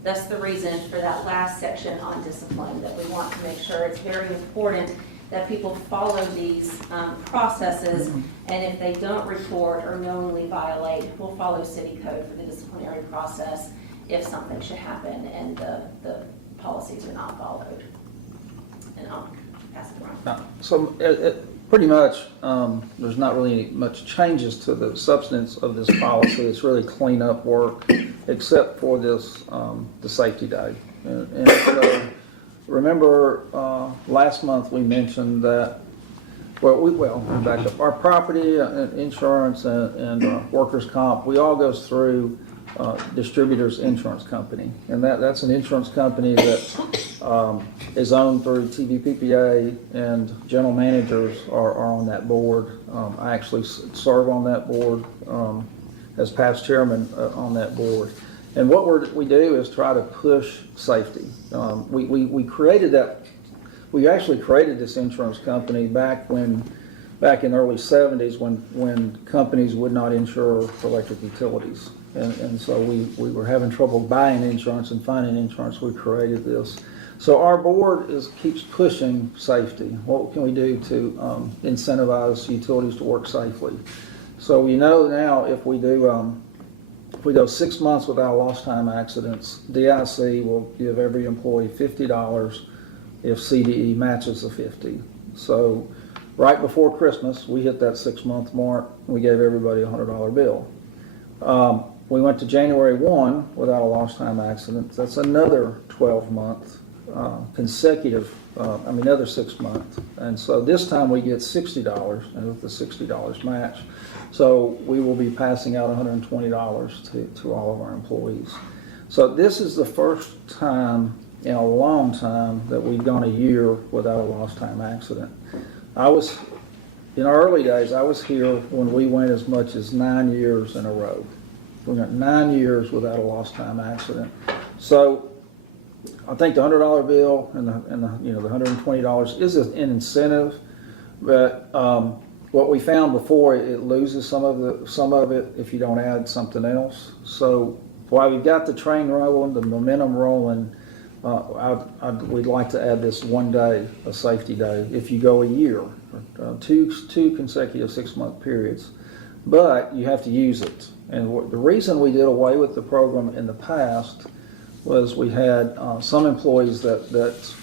That's the reason for that last section on discipline, that we want to make sure it's very important that people follow these processes, and if they don't report or knowingly violate, we'll follow city code for the disciplinary process if something should happen and the policies are not followed. And I'll pass it around. So pretty much, there's not really much changes to the substance of this policy. It's really cleanup work, except for this, the safety day. And so, remember, last month we mentioned that, well, back up, our property, insurance, and workers' comp, we all goes through Distributors Insurance Company. And that's an insurance company that is owned through TVPPA, and general managers are on that board. I actually serve on that board as past chairman on that board. And what we do is try to push safety. We created that. We actually created this insurance company back in the early 70s when companies would not insure for electric utilities. And so we were having trouble buying insurance and finding insurance. We created this. So our board keeps pushing safety. What can we do to incentivize utilities to work safely? So we know now if we go 6 months without lost time accidents, DIC will give every employee $50 if CDE matches the 50. So right before Christmas, we hit that 6 month mark. We gave everybody a $100 bill. We went to January 1 without a lost time accident. That's another 12 month consecutive, another 6 months. And so this time we get $60, and with the $60 match. So we will be passing out $120 to all of our employees. So this is the first time in a long time that we've gone a year without a lost time accident. In our early days, I was here when we went as much as 9 years in a row. We went 9 years without a lost time accident. So I think the $100 bill and the $120 is an incentive, but what we found before, it loses some of it if you don't add something else. So while we've got the train rolling, the momentum rolling, we'd like to add this 1 day, a safety day, if you go a year, two consecutive 6 month periods. But you have to use it. And the reason we did away with the program in the past was we had some employees that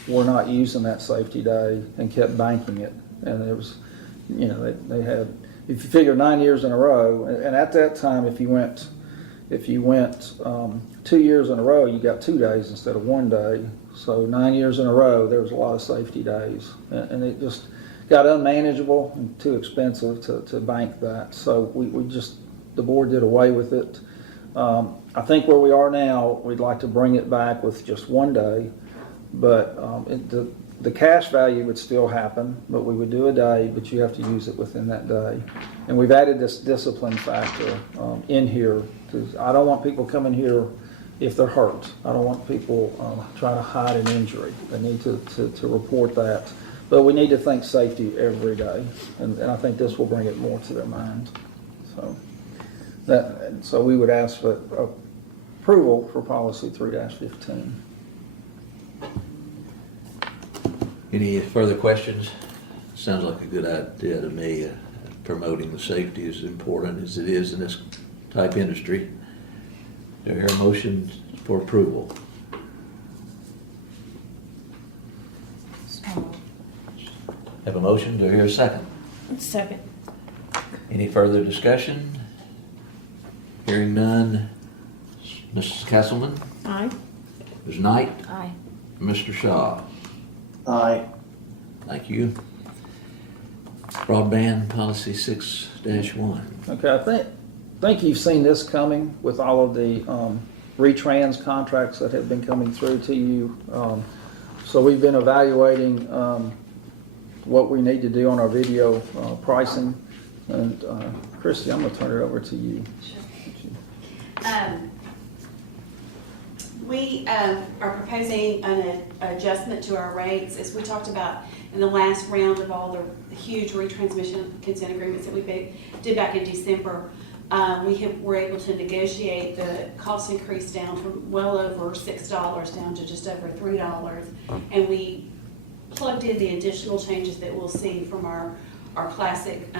were not using that safety day and kept banking it. And it was, they had, if you figure 9 years in a row, and at that time, if you went 2 years in a row, you got 2 days instead of 1 day. So 9 years in a row, there was a lot of safety days. And it just got unmanageable and too expensive to bank that. So the board did away with it. I think where we are now, we'd like to bring it back with just 1 day, but the cash value would still happen, but we would do a day, but you have to use it within that day. And we've added this discipline factor in here. I don't want people coming here if they're hurt. I don't want people trying to hide an injury. They need to report that. But we need to think safety every day, and I think this will bring it more to their mind. So we would ask for approval for policy 3-15. Any further questions? Sounds like a good idea to me. Promoting the safety is important as it is in this type industry. Do I hear a motion for approval? Have a motion, do I hear a second? Second. Any further discussion? Hearing none. Mrs. Castleman? Aye. Ms. Knight? Aye. Mr. Shaw? Aye. Thank you. Broadband policy 6-1. Okay, I think you've seen this coming with all of the retrans contracts that have been coming through to you. So we've been evaluating what we need to do on our video pricing. And Christy, I'm going to turn it over to you. We are proposing an adjustment to our rates, as we talked about in the last round of all the huge retransmission consent agreements that we did back in December. Were able to negotiate the cost increase down from well over $6 down to just over $3, and we plugged in the additional changes that we'll see from our classic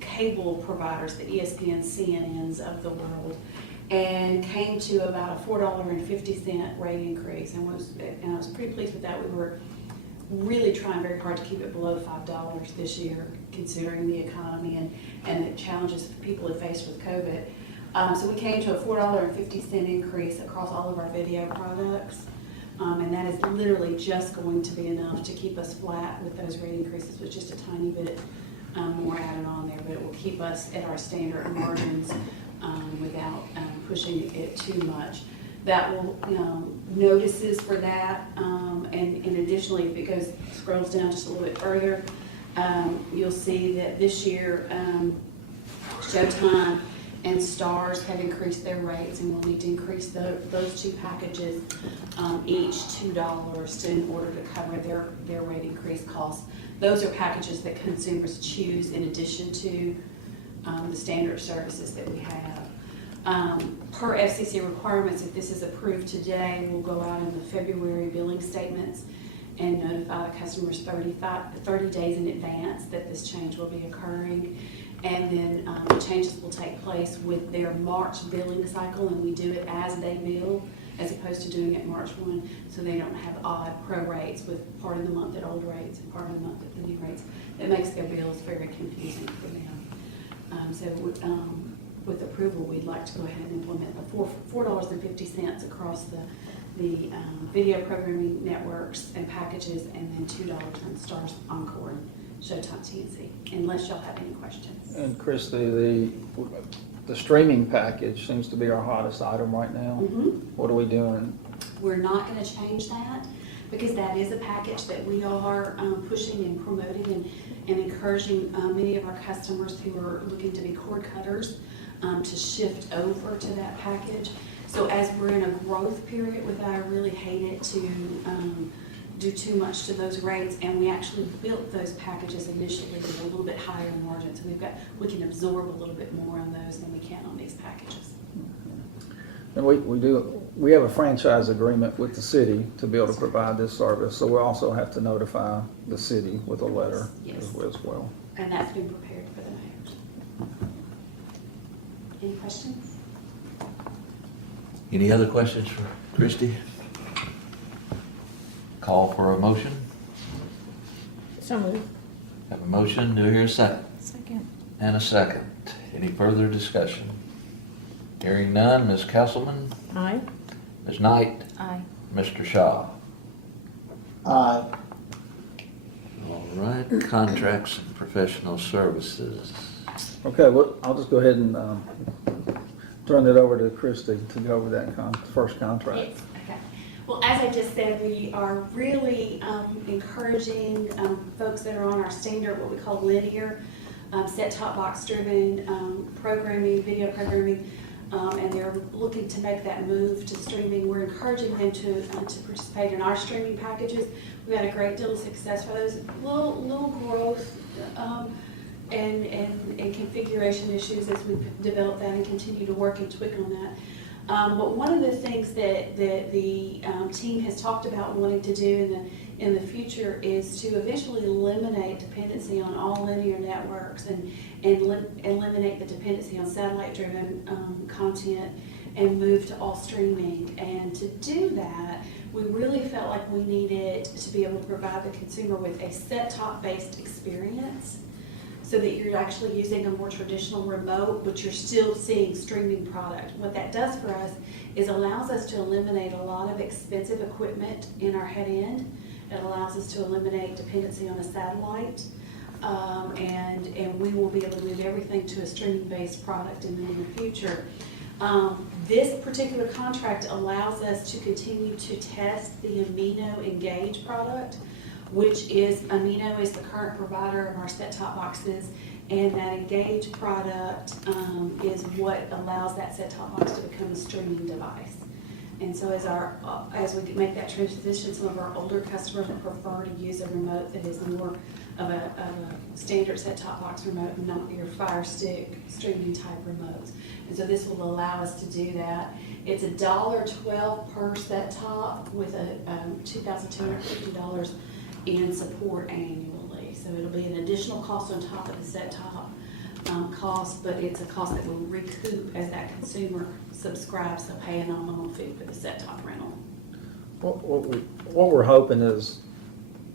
cable providers, the ESPN, CNNs of the world, and came to about a $4.50 rate increase, and I was pretty pleased with that. We were really trying very hard to keep it below $5 this year, considering the economy and the challenges people have faced with COVID. So we came to a $4.50 increase across all of our video products. And that is literally just going to be enough to keep us flat with those rate increases, with just a tiny bit more added on there, but it will keep us at our standard margins without pushing it too much. That will, notices for that, and additionally, if it scrolls down just a little bit further, you'll see that this year, Showtime and Stars have increased their rates, and we'll need to increase those two packages each $2 in order to cover their rate increase costs. Those are packages that consumers choose in addition to the standard services that we have. Per FCC requirements, if this is approved today, we'll go out in the February billing statements and notify the customers 30 days in advance that this change will be occurring. And then the changes will take place with their March billing cycle, and we do it as they bill, as opposed to doing it March 1, so they don't have odd prorates with part of the month at old rates and part of the month at the new rates. That makes their bills very confusing for them. With approval, we'd like to go ahead and implement the $4.50 across the video programming networks and packages, and then $2 on Stars, Encore, and Showtime TNC, unless y'all have any questions. And Christy, the streaming package seems to be our hottest item right now. Mm-hmm. What are we doing? We're not going to change that, because that is a package that we are pushing and promoting and encouraging many of our customers who are looking to be cord cutters to shift over to that package. So as we're in a growth period with that, I really hate it to do too much to those rates, and we actually built those packages initially with a little bit higher margin, so we can absorb a little bit more on those than we can on these packages. And we have a franchise agreement with the city to be able to provide this service, so we also have to notify the city with a letter as well. And that's been prepared for the mayors. Any questions? Any other questions for Christie? Call for a motion. So moved. Have a motion, do I hear a second? Second. And a second. Any further discussion? Hearing none, Ms. Kesselman, Aye. Ms. Knight, Aye. Mr. Shaw. Aye. All right, contracts and professional services. Okay, well, I'll just go ahead and turn it over to Christy to go over that first contract. Yes, okay. Well, as I just said, we are really encouraging folks that are on our standard, what we call linear, set-top box driven programming, video programming, and they're looking to make that move to streaming. We're encouraging them to participate in our streaming packages. We've had a great deal of success for those. Little growth and configuration issues as we develop that and continue to work and tweak on that. But one of the things that the team has talked about wanting to do in the future is to eventually eliminate dependency on all linear networks and eliminate the dependency on satellite-driven content and move to all streaming. And to do that, we really felt like we needed to be able to provide the consumer with a set-top based experience, so that you're actually using a more traditional remote, but you're still seeing streaming product. What that does for us is allows us to eliminate a lot of expensive equipment in our head end. It allows us to eliminate dependency on a satellite, and we will be able to move everything to a streaming-based product in the future. This particular contract allows us to continue to test the Amino Engage product, which is, Amino is the current provider of our set-top boxes, and that Engage product is what allows that set-top box to become a streaming device. And so as we make that transition, some of our older customers prefer to use a remote that is more of a standard set-top box remote, and not your Fire Stick streaming type remotes. And so this will allow us to do that. It's $1.12 per set-top with a $2,250 and support annually. So it'll be an additional cost on top of the set-top cost, but it's a cost that will recoup as that consumer subscribes to pay a nominal fee for the set-top rental. What we're hoping is,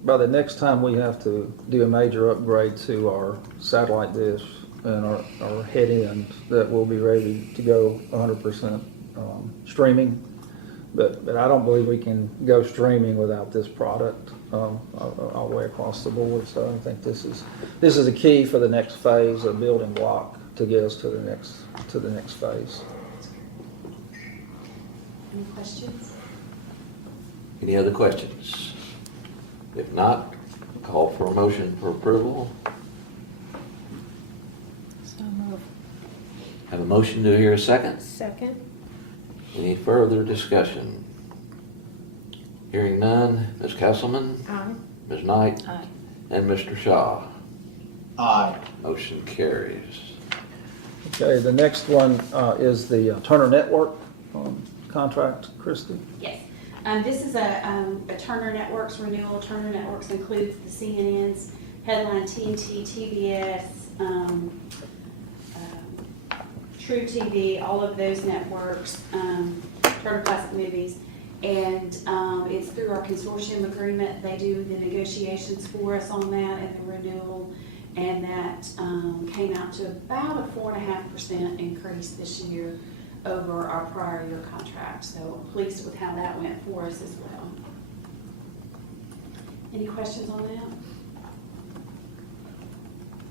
by the next time we have to do a major upgrade to our satellite dish and our head end, that we'll be ready to go 100% streaming. But I don't believe we can go streaming without this product all the way across the board. So I think this is a key for the next phase, a building block to get us to the next phase. Any questions? Any other questions? If not, call for a motion for approval. So moved. Have a motion, do I hear a second? Second. Any further discussion? Hearing none, Ms. Kesselman, Aye. Ms. Knight, Aye. and Mr. Shaw. Aye. Motion carries. Okay, the next one is the Turner Network contract, Christie. Yes. This is a Turner Networks renewal. Turner Networks includes the CNNs, Headline, TNT, TBS, True TV, all of those networks, Turner Classic Movies. And it's through our consortium agreement. They do the negotiations for us on that and the renewal. And that came out to about a 4.5% increase this year over our prior year contract. So pleased with how that went for us as well. Any questions on that?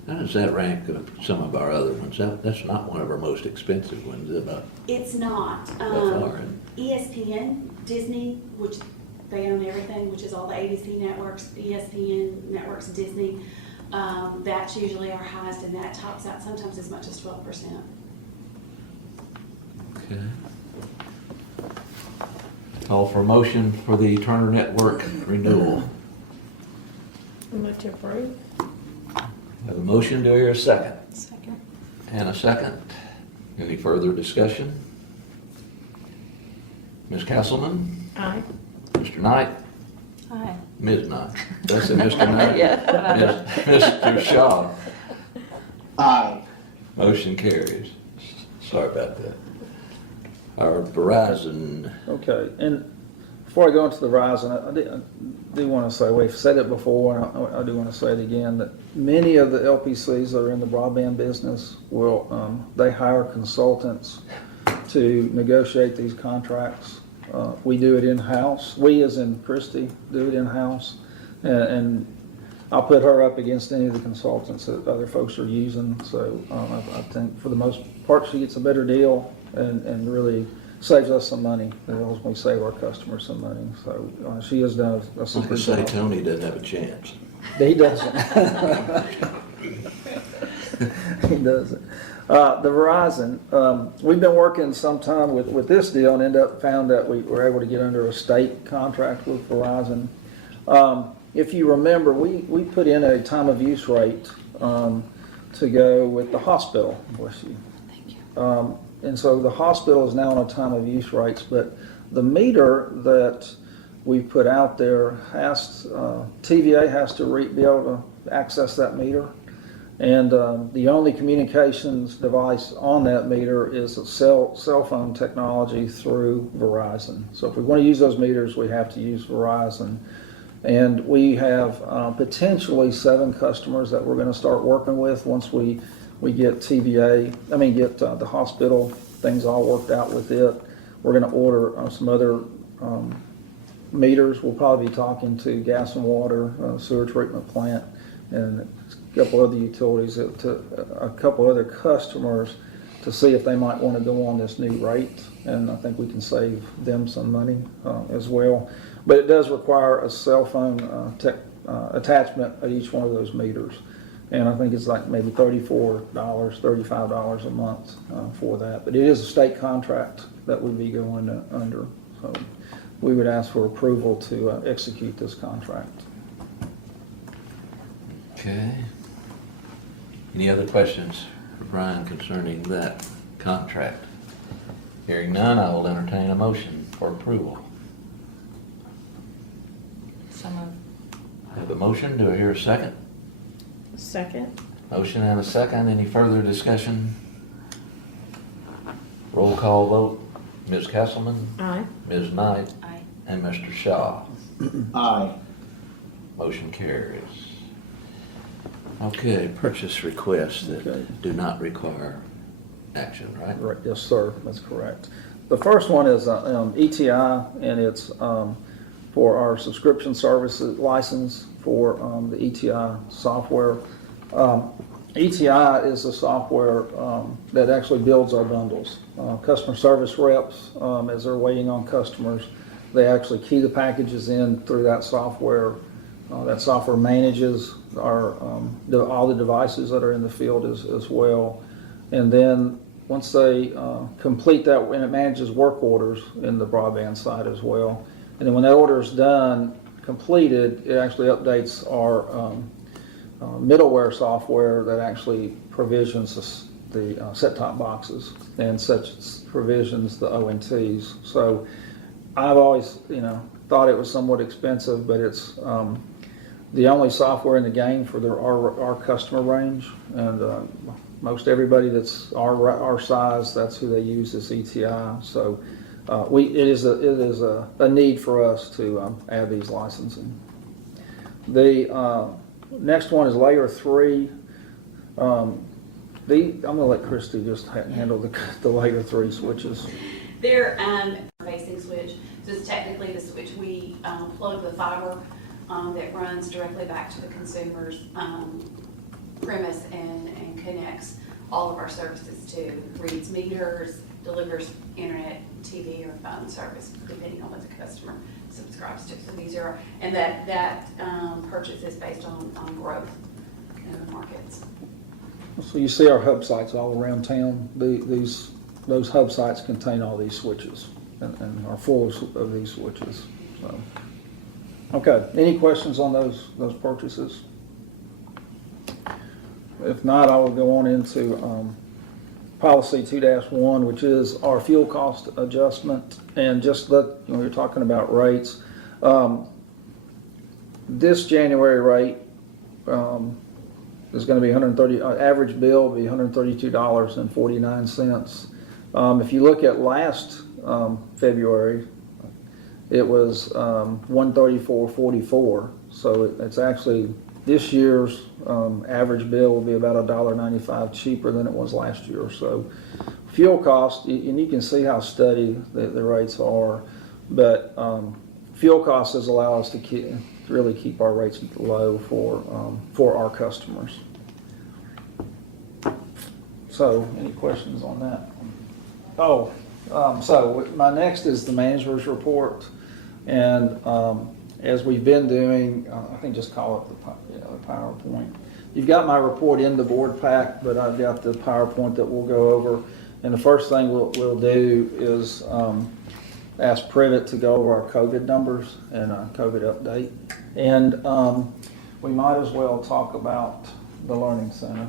How does that rank with some of our other ones? That's not one of our most expensive ones, is it? It's not. far. ESPN, Disney, which they own everything, which is all the ABC networks, ESPN networks, Disney. That's usually our highest, and that tops out sometimes as much as 12%. Okay. Call for a motion for the Turner Network renewal. Move to approve. Have a motion, do I hear a second? Second. And a second. Any further discussion? Ms. Kesselman? Aye. Mr. Knight? Aye. Ms. Knight? Did I say Mr. Knight? Yeah. Mr. Shaw? Aye. Motion carries. Sorry about that. Our Verizon, Okay, and before I go into the Verizon, I do want to say, we've said it before, and I do want to say it again, that many of the LPCs that are in the broadband business will, they hire consultants to negotiate these contracts. We do it in-house. We, as in Christie, do it in-house. And I'll put her up against any of the consultants that other folks are using. So I think for the most part, she gets a better deal and really saves us some money. It ultimately save our customers some money. So she has done a like I super say, job. Tony doesn't have a chance. He doesn't. He doesn't. The Verizon, we've been working some time with this deal and found that we were able to get under a state contract with Verizon. If you remember, we put in a time of use rate to go with the hospital. Bless you. Thank you. And so the hospital is now on a time of use rates, but the meter that we put out there TVA has to be able to access that meter. And the only communications device on that meter is a cell phone technology through Verizon. So if we want to use those meters, we have to use Verizon. And we have potentially 7 customers that we're going to start working with once we get get the hospital things all worked out with it. We're going to order some other meters. We'll probably be talking to gas and water, sewer treatment plant, and a couple other utilities, to a couple other customers to see if they might want to go on this new rate. And I think we can save them some money as well. But it does require a cell phone attachment at each one of those meters. And I think it's like maybe $34, $35 a month for that. But it is a state contract that we'd be going under. So we would ask for approval to execute this contract. Okay. Any other questions for Brian concerning that contract? Hearing none, I will entertain a motion for approval. So moved. Have have a motion. Do I hear a second? Second. Motion and a second. Any further discussion? Roll call vote. Ms. Castleman, Aye. Ms. Knight, Aye. and Mr. Shaw. Aye. Motion carries. Okay, purchase requests Okay. that do not require action, right? Right, yes, sir, that's correct. The first one is ETI, and it's for our subscription services license for the ETI software. ETI is a software that actually builds our bundles. Customer service reps, as they're waiting on customers, they actually key the packages in through that software. That software manages all the devices that are in the field as well. And then once they complete that, and it manages work orders in the broadband side as well. And then when that order is done, completed, it actually updates our middleware software that actually provisions the set-top boxes and such provisions the ONTs. So I've always, thought it was somewhat expensive, but it's the only software in the game for our customer range, and most everybody that's our size, that's who they use, is ETI. So it is a need for us to add these licensing. The next one is layer 3. I'm going to let Christy just handle the layer 3 switches. They're facing switch, so it's technically the switch we plug the fiber that runs directly back to the consumer's premise and connects all of our services to, reads meters, delivers internet, TV, or phone service, depending on what the customer subscribes to. So these are, and that purchase is based on growth in the markets. So you see our hub sites all around town. Those hub sites contain all these switches and are full of these switches. So, okay, any questions on those purchases? If not, I will go on into policy 2-1, which is our fuel cost adjustment. And just we're talking about rates. This January rate is going to be average bill will be $132.49. If you look at last February, it was $134.44. So it's actually, this year's average bill will be about $1.95 cheaper than it was last year. So fuel cost, and you can see how steady the rates are, but fuel costs has allowed us to really keep our rates low for our customers. So, any questions on that? So my next is the manager's report, and as we've been doing, I think just call it the PowerPoint. You've got my report in the board pack, but I've got the PowerPoint that we'll go over. And the first thing we'll do is ask Privet to go over our COVID numbers and a COVID update. And we might as well talk about the Learning Center.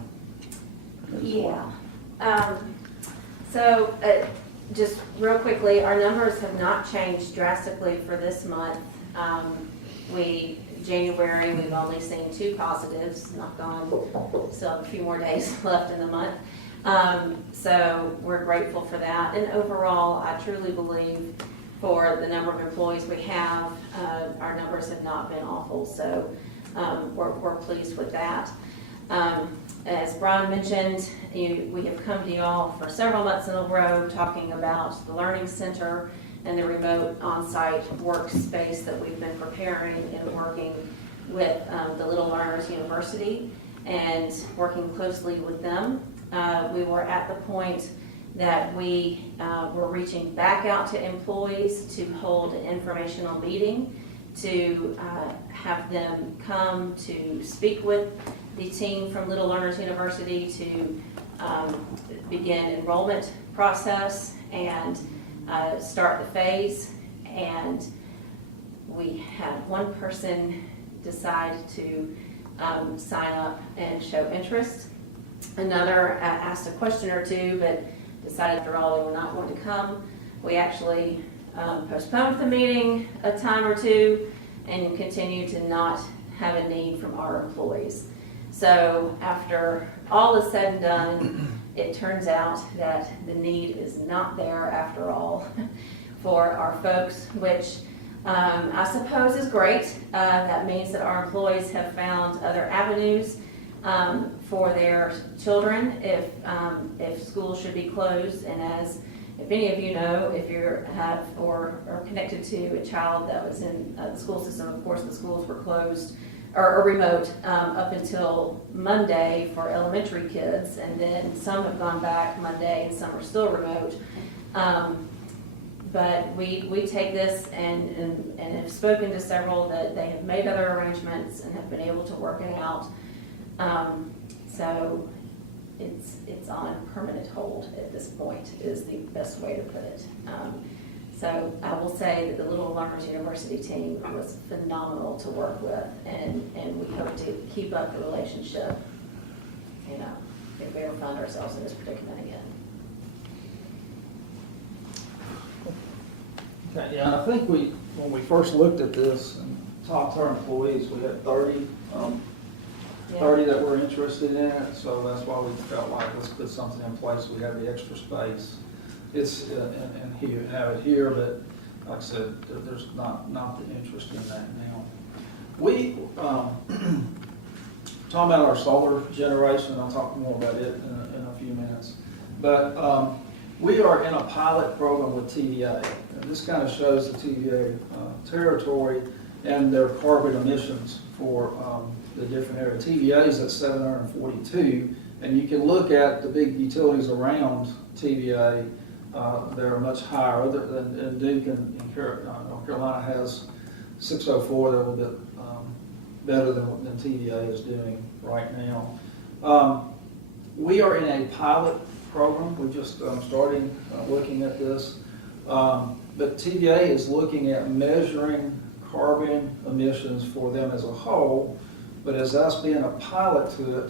Yeah. Just real quickly, our numbers have not changed drastically for this month. January, we've only seen 2 positives, knock on, still have a few more days left in the month. So we're grateful for that. And overall, I truly believe for the number of employees we have, our numbers have not been awful. So we're pleased with that. As Brian mentioned, we have come to you all for several months in a row talking about the Learning Center and the remote on-site workspace that we've been preparing and working with the Little Learners University and working closely with them. We were at the point that we were reaching back out to employees to hold an informational meeting to have them come to speak with the team from Little Learners University to begin enrollment process and start the phase. And we had one person decide to sign up and show interest. Another asked a question or two, but decided after all they were not going to come. We actually postponed the meeting a time or two and continued to not have a need from our employees. So after all is said and done, it turns out that the need is not there after all for our folks, which I suppose is great. That means that our employees have found other avenues for their children if schools should be closed. And as if any of you know, if you have or are connected to a child that was in the school system, of course the schools were closed or remote up until Monday for elementary kids, and then some have gone back Monday and some are still remote. But we take this and have spoken to several that they have made other arrangements and have been able to work it out. So it's on permanent hold at this point is the best way to put it. So I will say that the Little Learners University team was phenomenal to work with, and we hope to keep up the relationship, you know, if we ever find ourselves in this predicament again. Okay, yeah, and I think when we first looked at this and talked to our employees, we had 30 that were interested in it, so that's why we felt like let's put something in place. We have the extra space. It's in here, have it here, but like I said, there's not the interest in that now. We talking about our solar generation. I'll talk more about it in a few minutes, but we are in a pilot program with TVA, and this kind of shows the TVA territory and their carbon emissions for the different areas. TVA is at 742, and you can look at the big utilities around TVA. They're much higher. Other than Duke and North Carolina has 604. They're a little bit better than TVA is doing right now. We are in a pilot program. We're just starting looking at this. But TVA is looking at measuring carbon emissions for them as a whole, but as us being a pilot to it,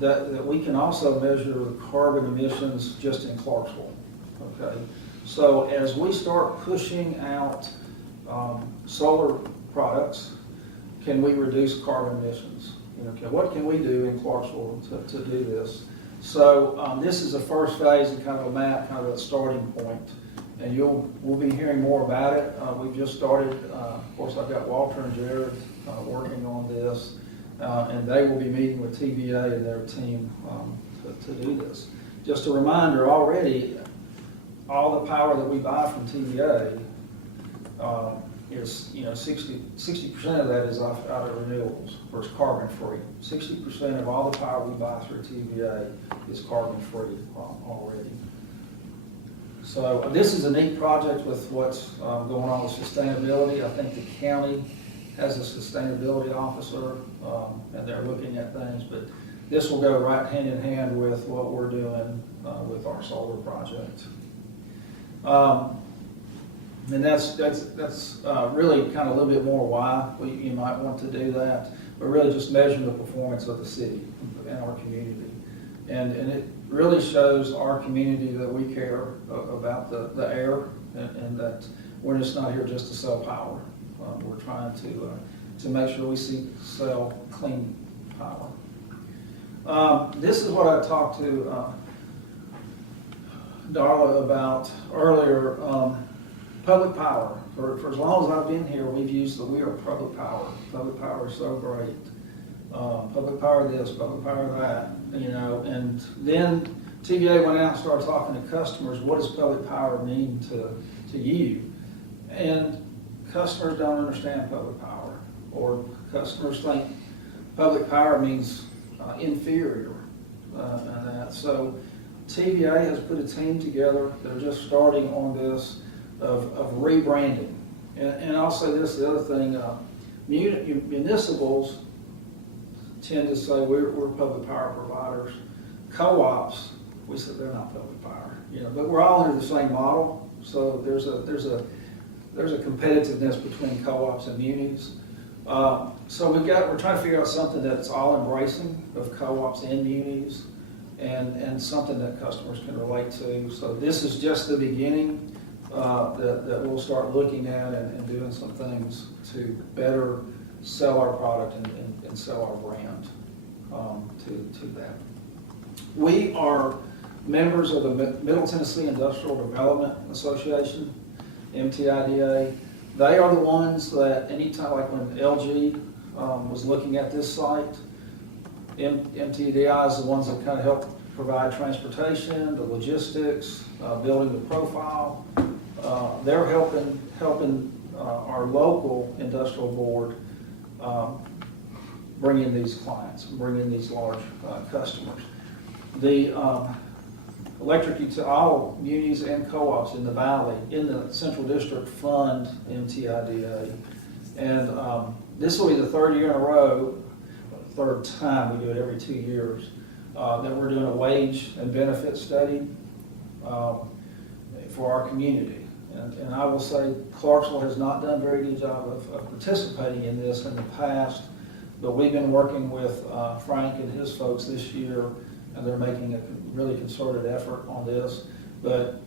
that we can also measure the carbon emissions just in Clarksville. Okay, so as we start pushing out solar products, can we reduce carbon emissions? You know, what can we do in Clarksville to do this? So this is the first phase and kind of a map, kind of a starting point, and we'll be hearing more about it. We've just started. Of course, I've got Walter and Jared working on this, and they will be meeting with TVA and their team to do this. Just a reminder, already, all the power that we buy from TVA is, 60% of that is out of renewals, or it's carbon free. 60% of all the power we buy through TVA is carbon free already. So this is a neat project with what's going on with sustainability. I think the county has a sustainability officer, and they're looking at things, but this will go right hand in hand with what we're doing with our solar project. And that's really kind of a little bit more why you might want to do that, but really just measuring the performance of the city and our community. And it really shows our community that we care about the air, and that we're just not here just to sell power. We're trying to make sure we sell clean power. This is what I talked to Darla about earlier. Public power. For as long as I've been here, we've used we are public power. Public power is so great. Public power this, public power that, and then TVA went out and started talking to customers. What does public power mean to you? And customers don't understand public power, or customers think public power means inferior and that. So TVA has put a team together. They're just starting on this of rebranding. And I'll say this, the other thing, municipals tend to say we're public power providers. Co-ops, we said they're not public power, but we're all under the same model. So there's a competitiveness between co-ops and munis. So we're trying to figure out something that's all embracing of co-ops and munis, and something that customers can relate to. So this is just the beginning that we'll start looking at and doing some things to better sell our product and sell our brand to them. We are members of the Middle Tennessee Industrial Development Association, MTIDA. They are the ones that anytime, like when LG was looking at this site, MTDI is the ones that kind of help provide transportation, the logistics, building the profile. They're helping our local industrial board bring in these clients, bring in these large customers. The all munis and co-ops in the valley, in the Central District fund MTIDA. And this will be the third year in a row, third time, we do it every 2 years, that we're doing a wage and benefit study for our community. And I will say Clarksville has not done a very good job of participating in this in the past, but we've been working with Frank and his folks this year, and they're making a really concerted effort on this. But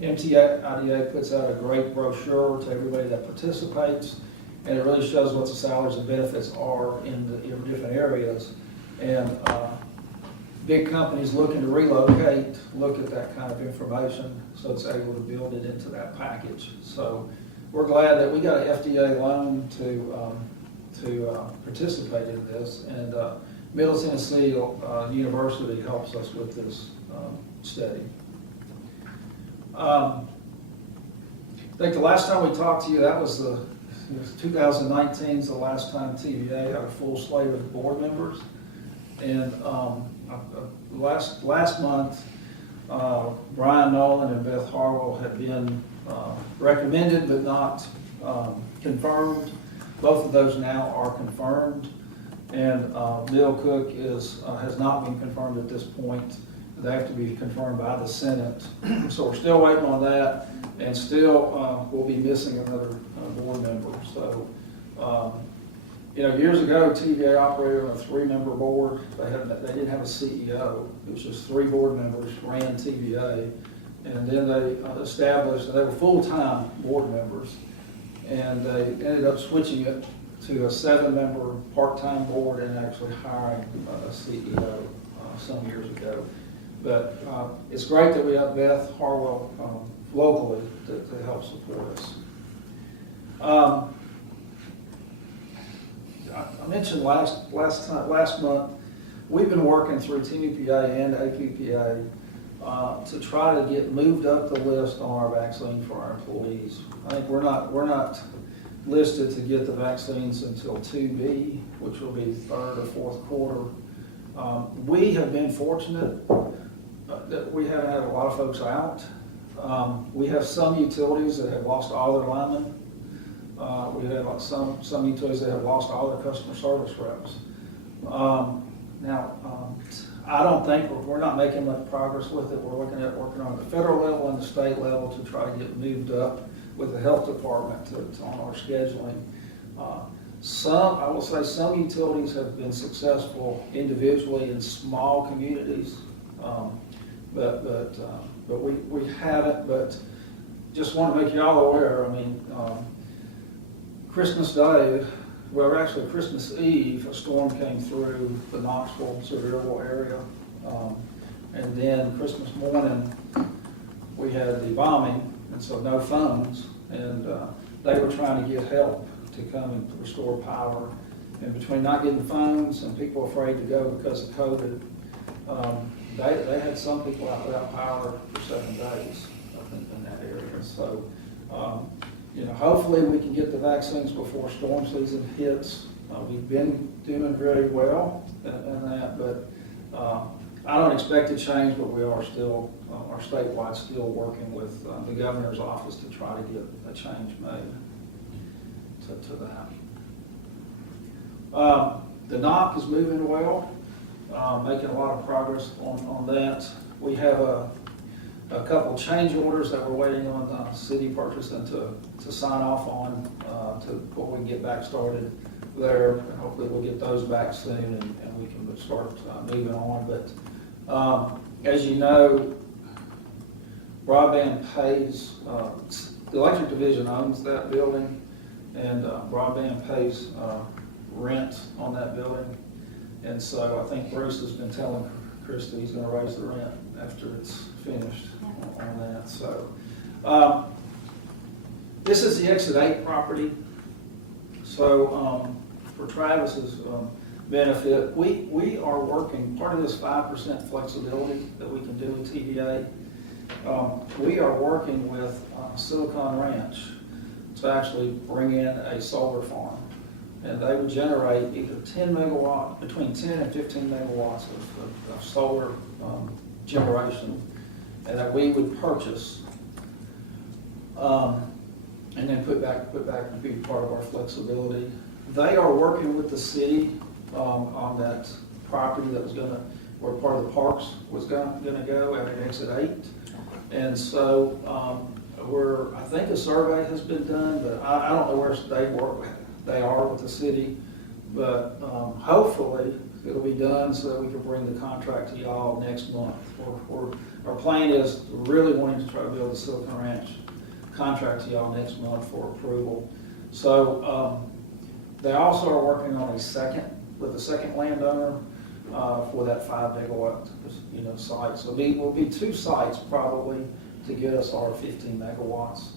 MTIDA puts out a great brochure to everybody that participates, and it really shows what the salaries and benefits are in the different areas. And big companies looking to relocate look at that kind of information, so it's able to build it into that package. So we're glad that we got an FDA loan to participate in this, and Middle Tennessee University helps us with this study. I think the last time we talked to you, that was 2019 is the last time TVA had a full slate of board members. And last month, Brian Nolan and Beth Harwell had been recommended but not confirmed. Both of those now are confirmed. And Bill Cook has not been confirmed at this point. They have to be confirmed by the Senate. So we're still waiting on that, and still we'll be missing another board member. So, years ago, TVA operated on a 3-member board. They didn't have a CEO. It was just 3 board members ran TVA. And then they established, they were full-time board members, and they ended up switching it to a 7-member part-time board and actually hiring a CEO some years ago. But it's great that we have Beth Harwell locally to help support us. I mentioned last month, we've been working through TVPA and APPA to try to get moved up the list on our vaccine for our employees. I think we're not listed to get the vaccines until 2B, which will be 3rd or 4th quarter. We have been fortunate that we haven't had a lot of folks out. We have some utilities that have lost all their linemen. We have some utilities that have lost all their customer service reps. I don't think we're not making much progress with it. We're working on the federal level and the state level to try to get moved up with the health department on our scheduling. I will say some utilities have been successful individually in small communities, but we haven't. But just want to make you all aware. I mean, Christmas Day, well, actually Christmas Eve, a storm came through the Knoxville, Sevierville area, and then Christmas morning we had the bombing, and so no phones, and they were trying to get help to come and restore power. And between not getting phones and people afraid to go because of COVID, they had some people out without power for 7 days up in that area. So, hopefully we can get the vaccines before storm season hits. We've been doing very well in that, but I don't expect to change, but we are still, our statewide still working with the governor's office to try to get a change made to that. The NOC is moving well, making a lot of progress on that. We have a couple change orders that we're waiting on the city purchasing to sign off on before we can get back started there. And hopefully we'll get those back soon and we can start moving on. But as you know, broadband pays, the electric division owns that building, and Broadband pays rent on that building. And so I think Bruce has been telling Christie he's gonna raise the rent after it's finished on that, so. This is the Exit 8 property. So for Travis's benefit, we are working, part of this 5% flexibility that we can do with TDA, we are working with Silicon Ranch to actually bring in a solar farm. And they would generate either 10 megawatt, between 10 and 15 megawatts of solar generation, and that we would purchase and then put back to be part of our flexibility. They are working with the city on that property that was where part of the parks was gonna go at Exit 8. And so I think a survey has been done, but I don't know where they are with the city, but hopefully it'll be done so that we can bring the contract to y'all next month. Our plan is really wanting to try to build the Silicon Ranch contract to y'all next month for approval. So they also are working on with a second landowner for that 5 megawatt site. So will be 2 sites probably to get us our 15 megawatts.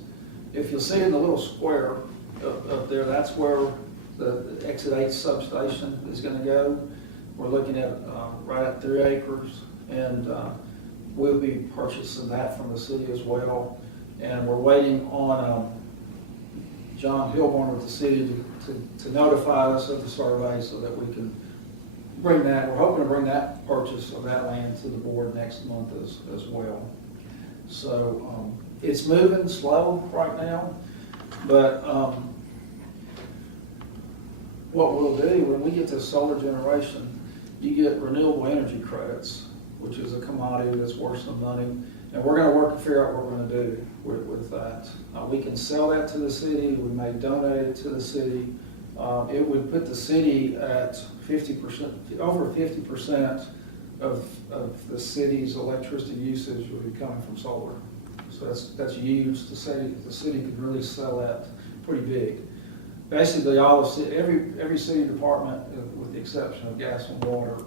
If you'll see in the little square up there, that's where the Exit 8 substation is going to go. We're looking at right at 3 acres, and we'll be purchasing that from the city as well. And we're waiting on John Hilborn with the city to notify us of the survey so that we can bring that. We're hoping to bring that purchase of that land to the board next month as well. So it's moving slow right now, but what we'll do when we get to solar generation, you get renewable energy credits, which is a commodity that's worth some money. And we're going to work to figure out what we're going to do with that. We can sell that to the city. We may donate it to the city. It would put the city at 50%, over 50% of the city's electricity usage would be coming from solar. So that's huge. The city could really sell that pretty big. Basically, every city department, with the exception of gas and water,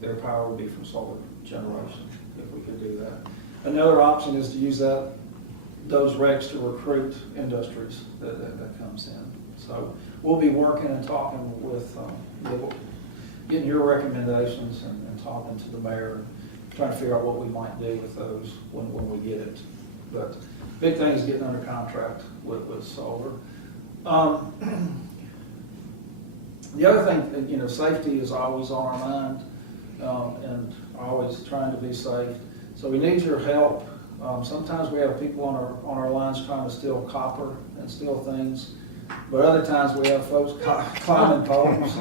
their power would be from solar generation, if we could do that. Another option is to use those regs to recruit industries that comes in. So we'll be working and talking with, getting your recommendations and talking to the mayor, trying to figure out what we might do with those when we get it. But big thing is getting under contract with solar. The other thing, safety is always on our mind, and always trying to be safe. So we need your help. Sometimes we have people on our lines trying to steal copper and steal things, but other times we have folks climbing poles.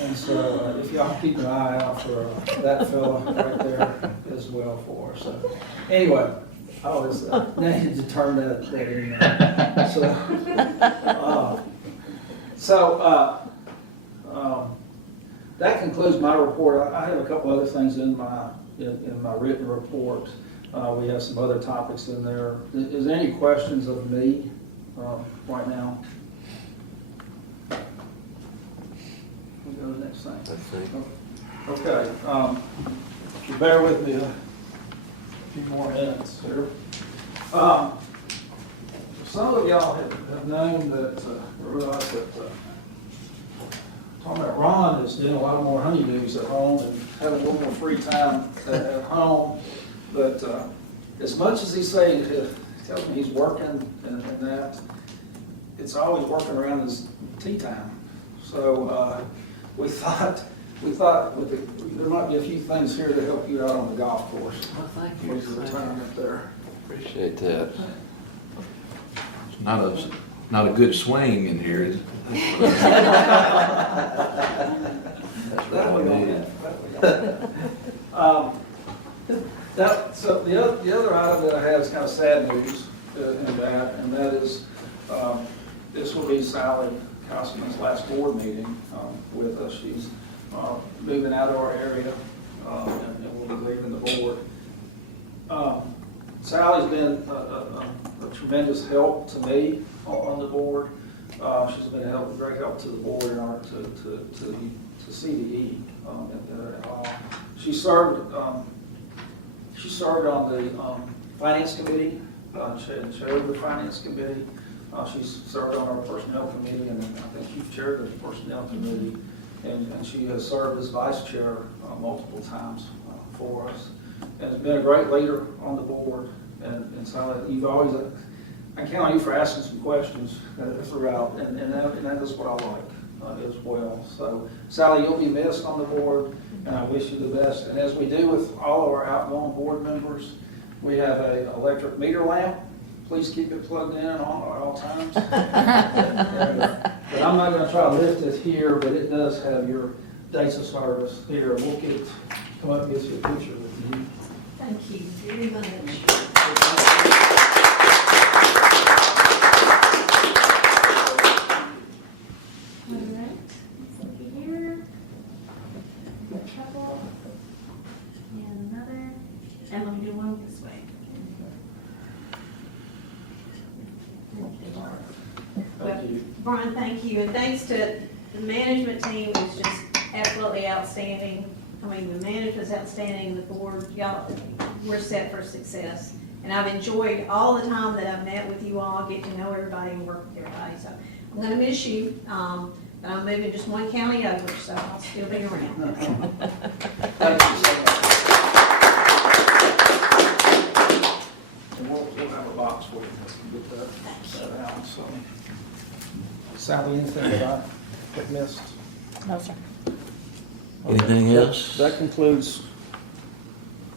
And so if y'all keep an eye out for that fella right there as well for us. So anyway, I was needed to turn that in. That concludes my report. I have a couple other things in my written report. We have some other topics in there. Is there any questions of me right now? We'll go to the next thing. Let's see. Okay. If you bear with me a few more minutes here. Some of y'all have known that, realized that talking about Ron is doing a lot more honeydews at home and having a little more free time at home. But as much as he tells me he's working and that, it's always working around his tea time. So we thought there might be a few things here to help you out on the golf course. Well, thank For you. your retirement there. Appreciate that. It's not a good swing in here, is it? That's what I need. So the other item that I have is kind of sad news and that is this will be Sally Councilman's last board meeting with us. She's moving out of our area and we'll be leaving the board. Sally's been a tremendous help to me on the board. She's been a great help to the board and to CDE. She served on the finance committee, chaired the finance committee. She's served on our personnel committee, and I think you've chaired the personnel committee. And she has served as vice chair multiple times for us. And has been a great leader on the board. And so you've always, I count on you for asking some questions throughout, and that is what I like as well. So Sally, you'll be missed on the board, and I wish you the best. And as we do with all of our outgoing board members, we have an electric meter lamp. Please keep it plugged in on at all times. But I'm not going to try to lift it here, but it does have your dates of service here. We'll come up and get you a picture with you. Thank you very much. All right, let's see here. A couple, and another, and let me do one this way. Thank you. Brian, thank you, and thanks to the management team, is just absolutely outstanding. I mean, the management's outstanding, the board, y'all, we're set for success. And I've enjoyed all the time that I've met with you all, get to know everybody and work with everybody. So I'm gonna miss you, but I'm moving just one county over, so I'll still be around. Thank you so much. And we'll have a box for you to get that out. So, Sally, anything that I missed? No, sir. Anything else? That concludes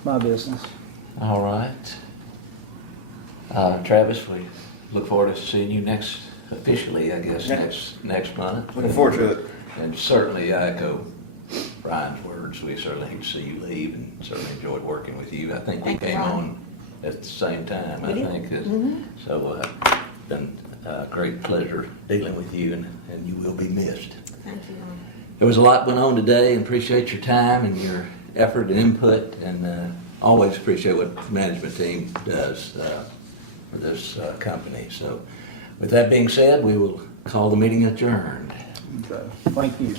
my business. All right. Travis, we look forward to seeing you officially, I guess, next month. Looking forward to it. And certainly I echo Brian's words. We certainly hate to see you leave, and certainly enjoyed working with you. I think we Thank you, came Brian. on at the same time, I We did. think. Mhm. So been a great pleasure dealing with you, and you will be missed. Thank you, Ron. There was a lot went on today, and appreciate your time and your effort and input, and always appreciate what the management team does for this company. So with that being said, we will call the meeting adjourned. Okay. Thank you.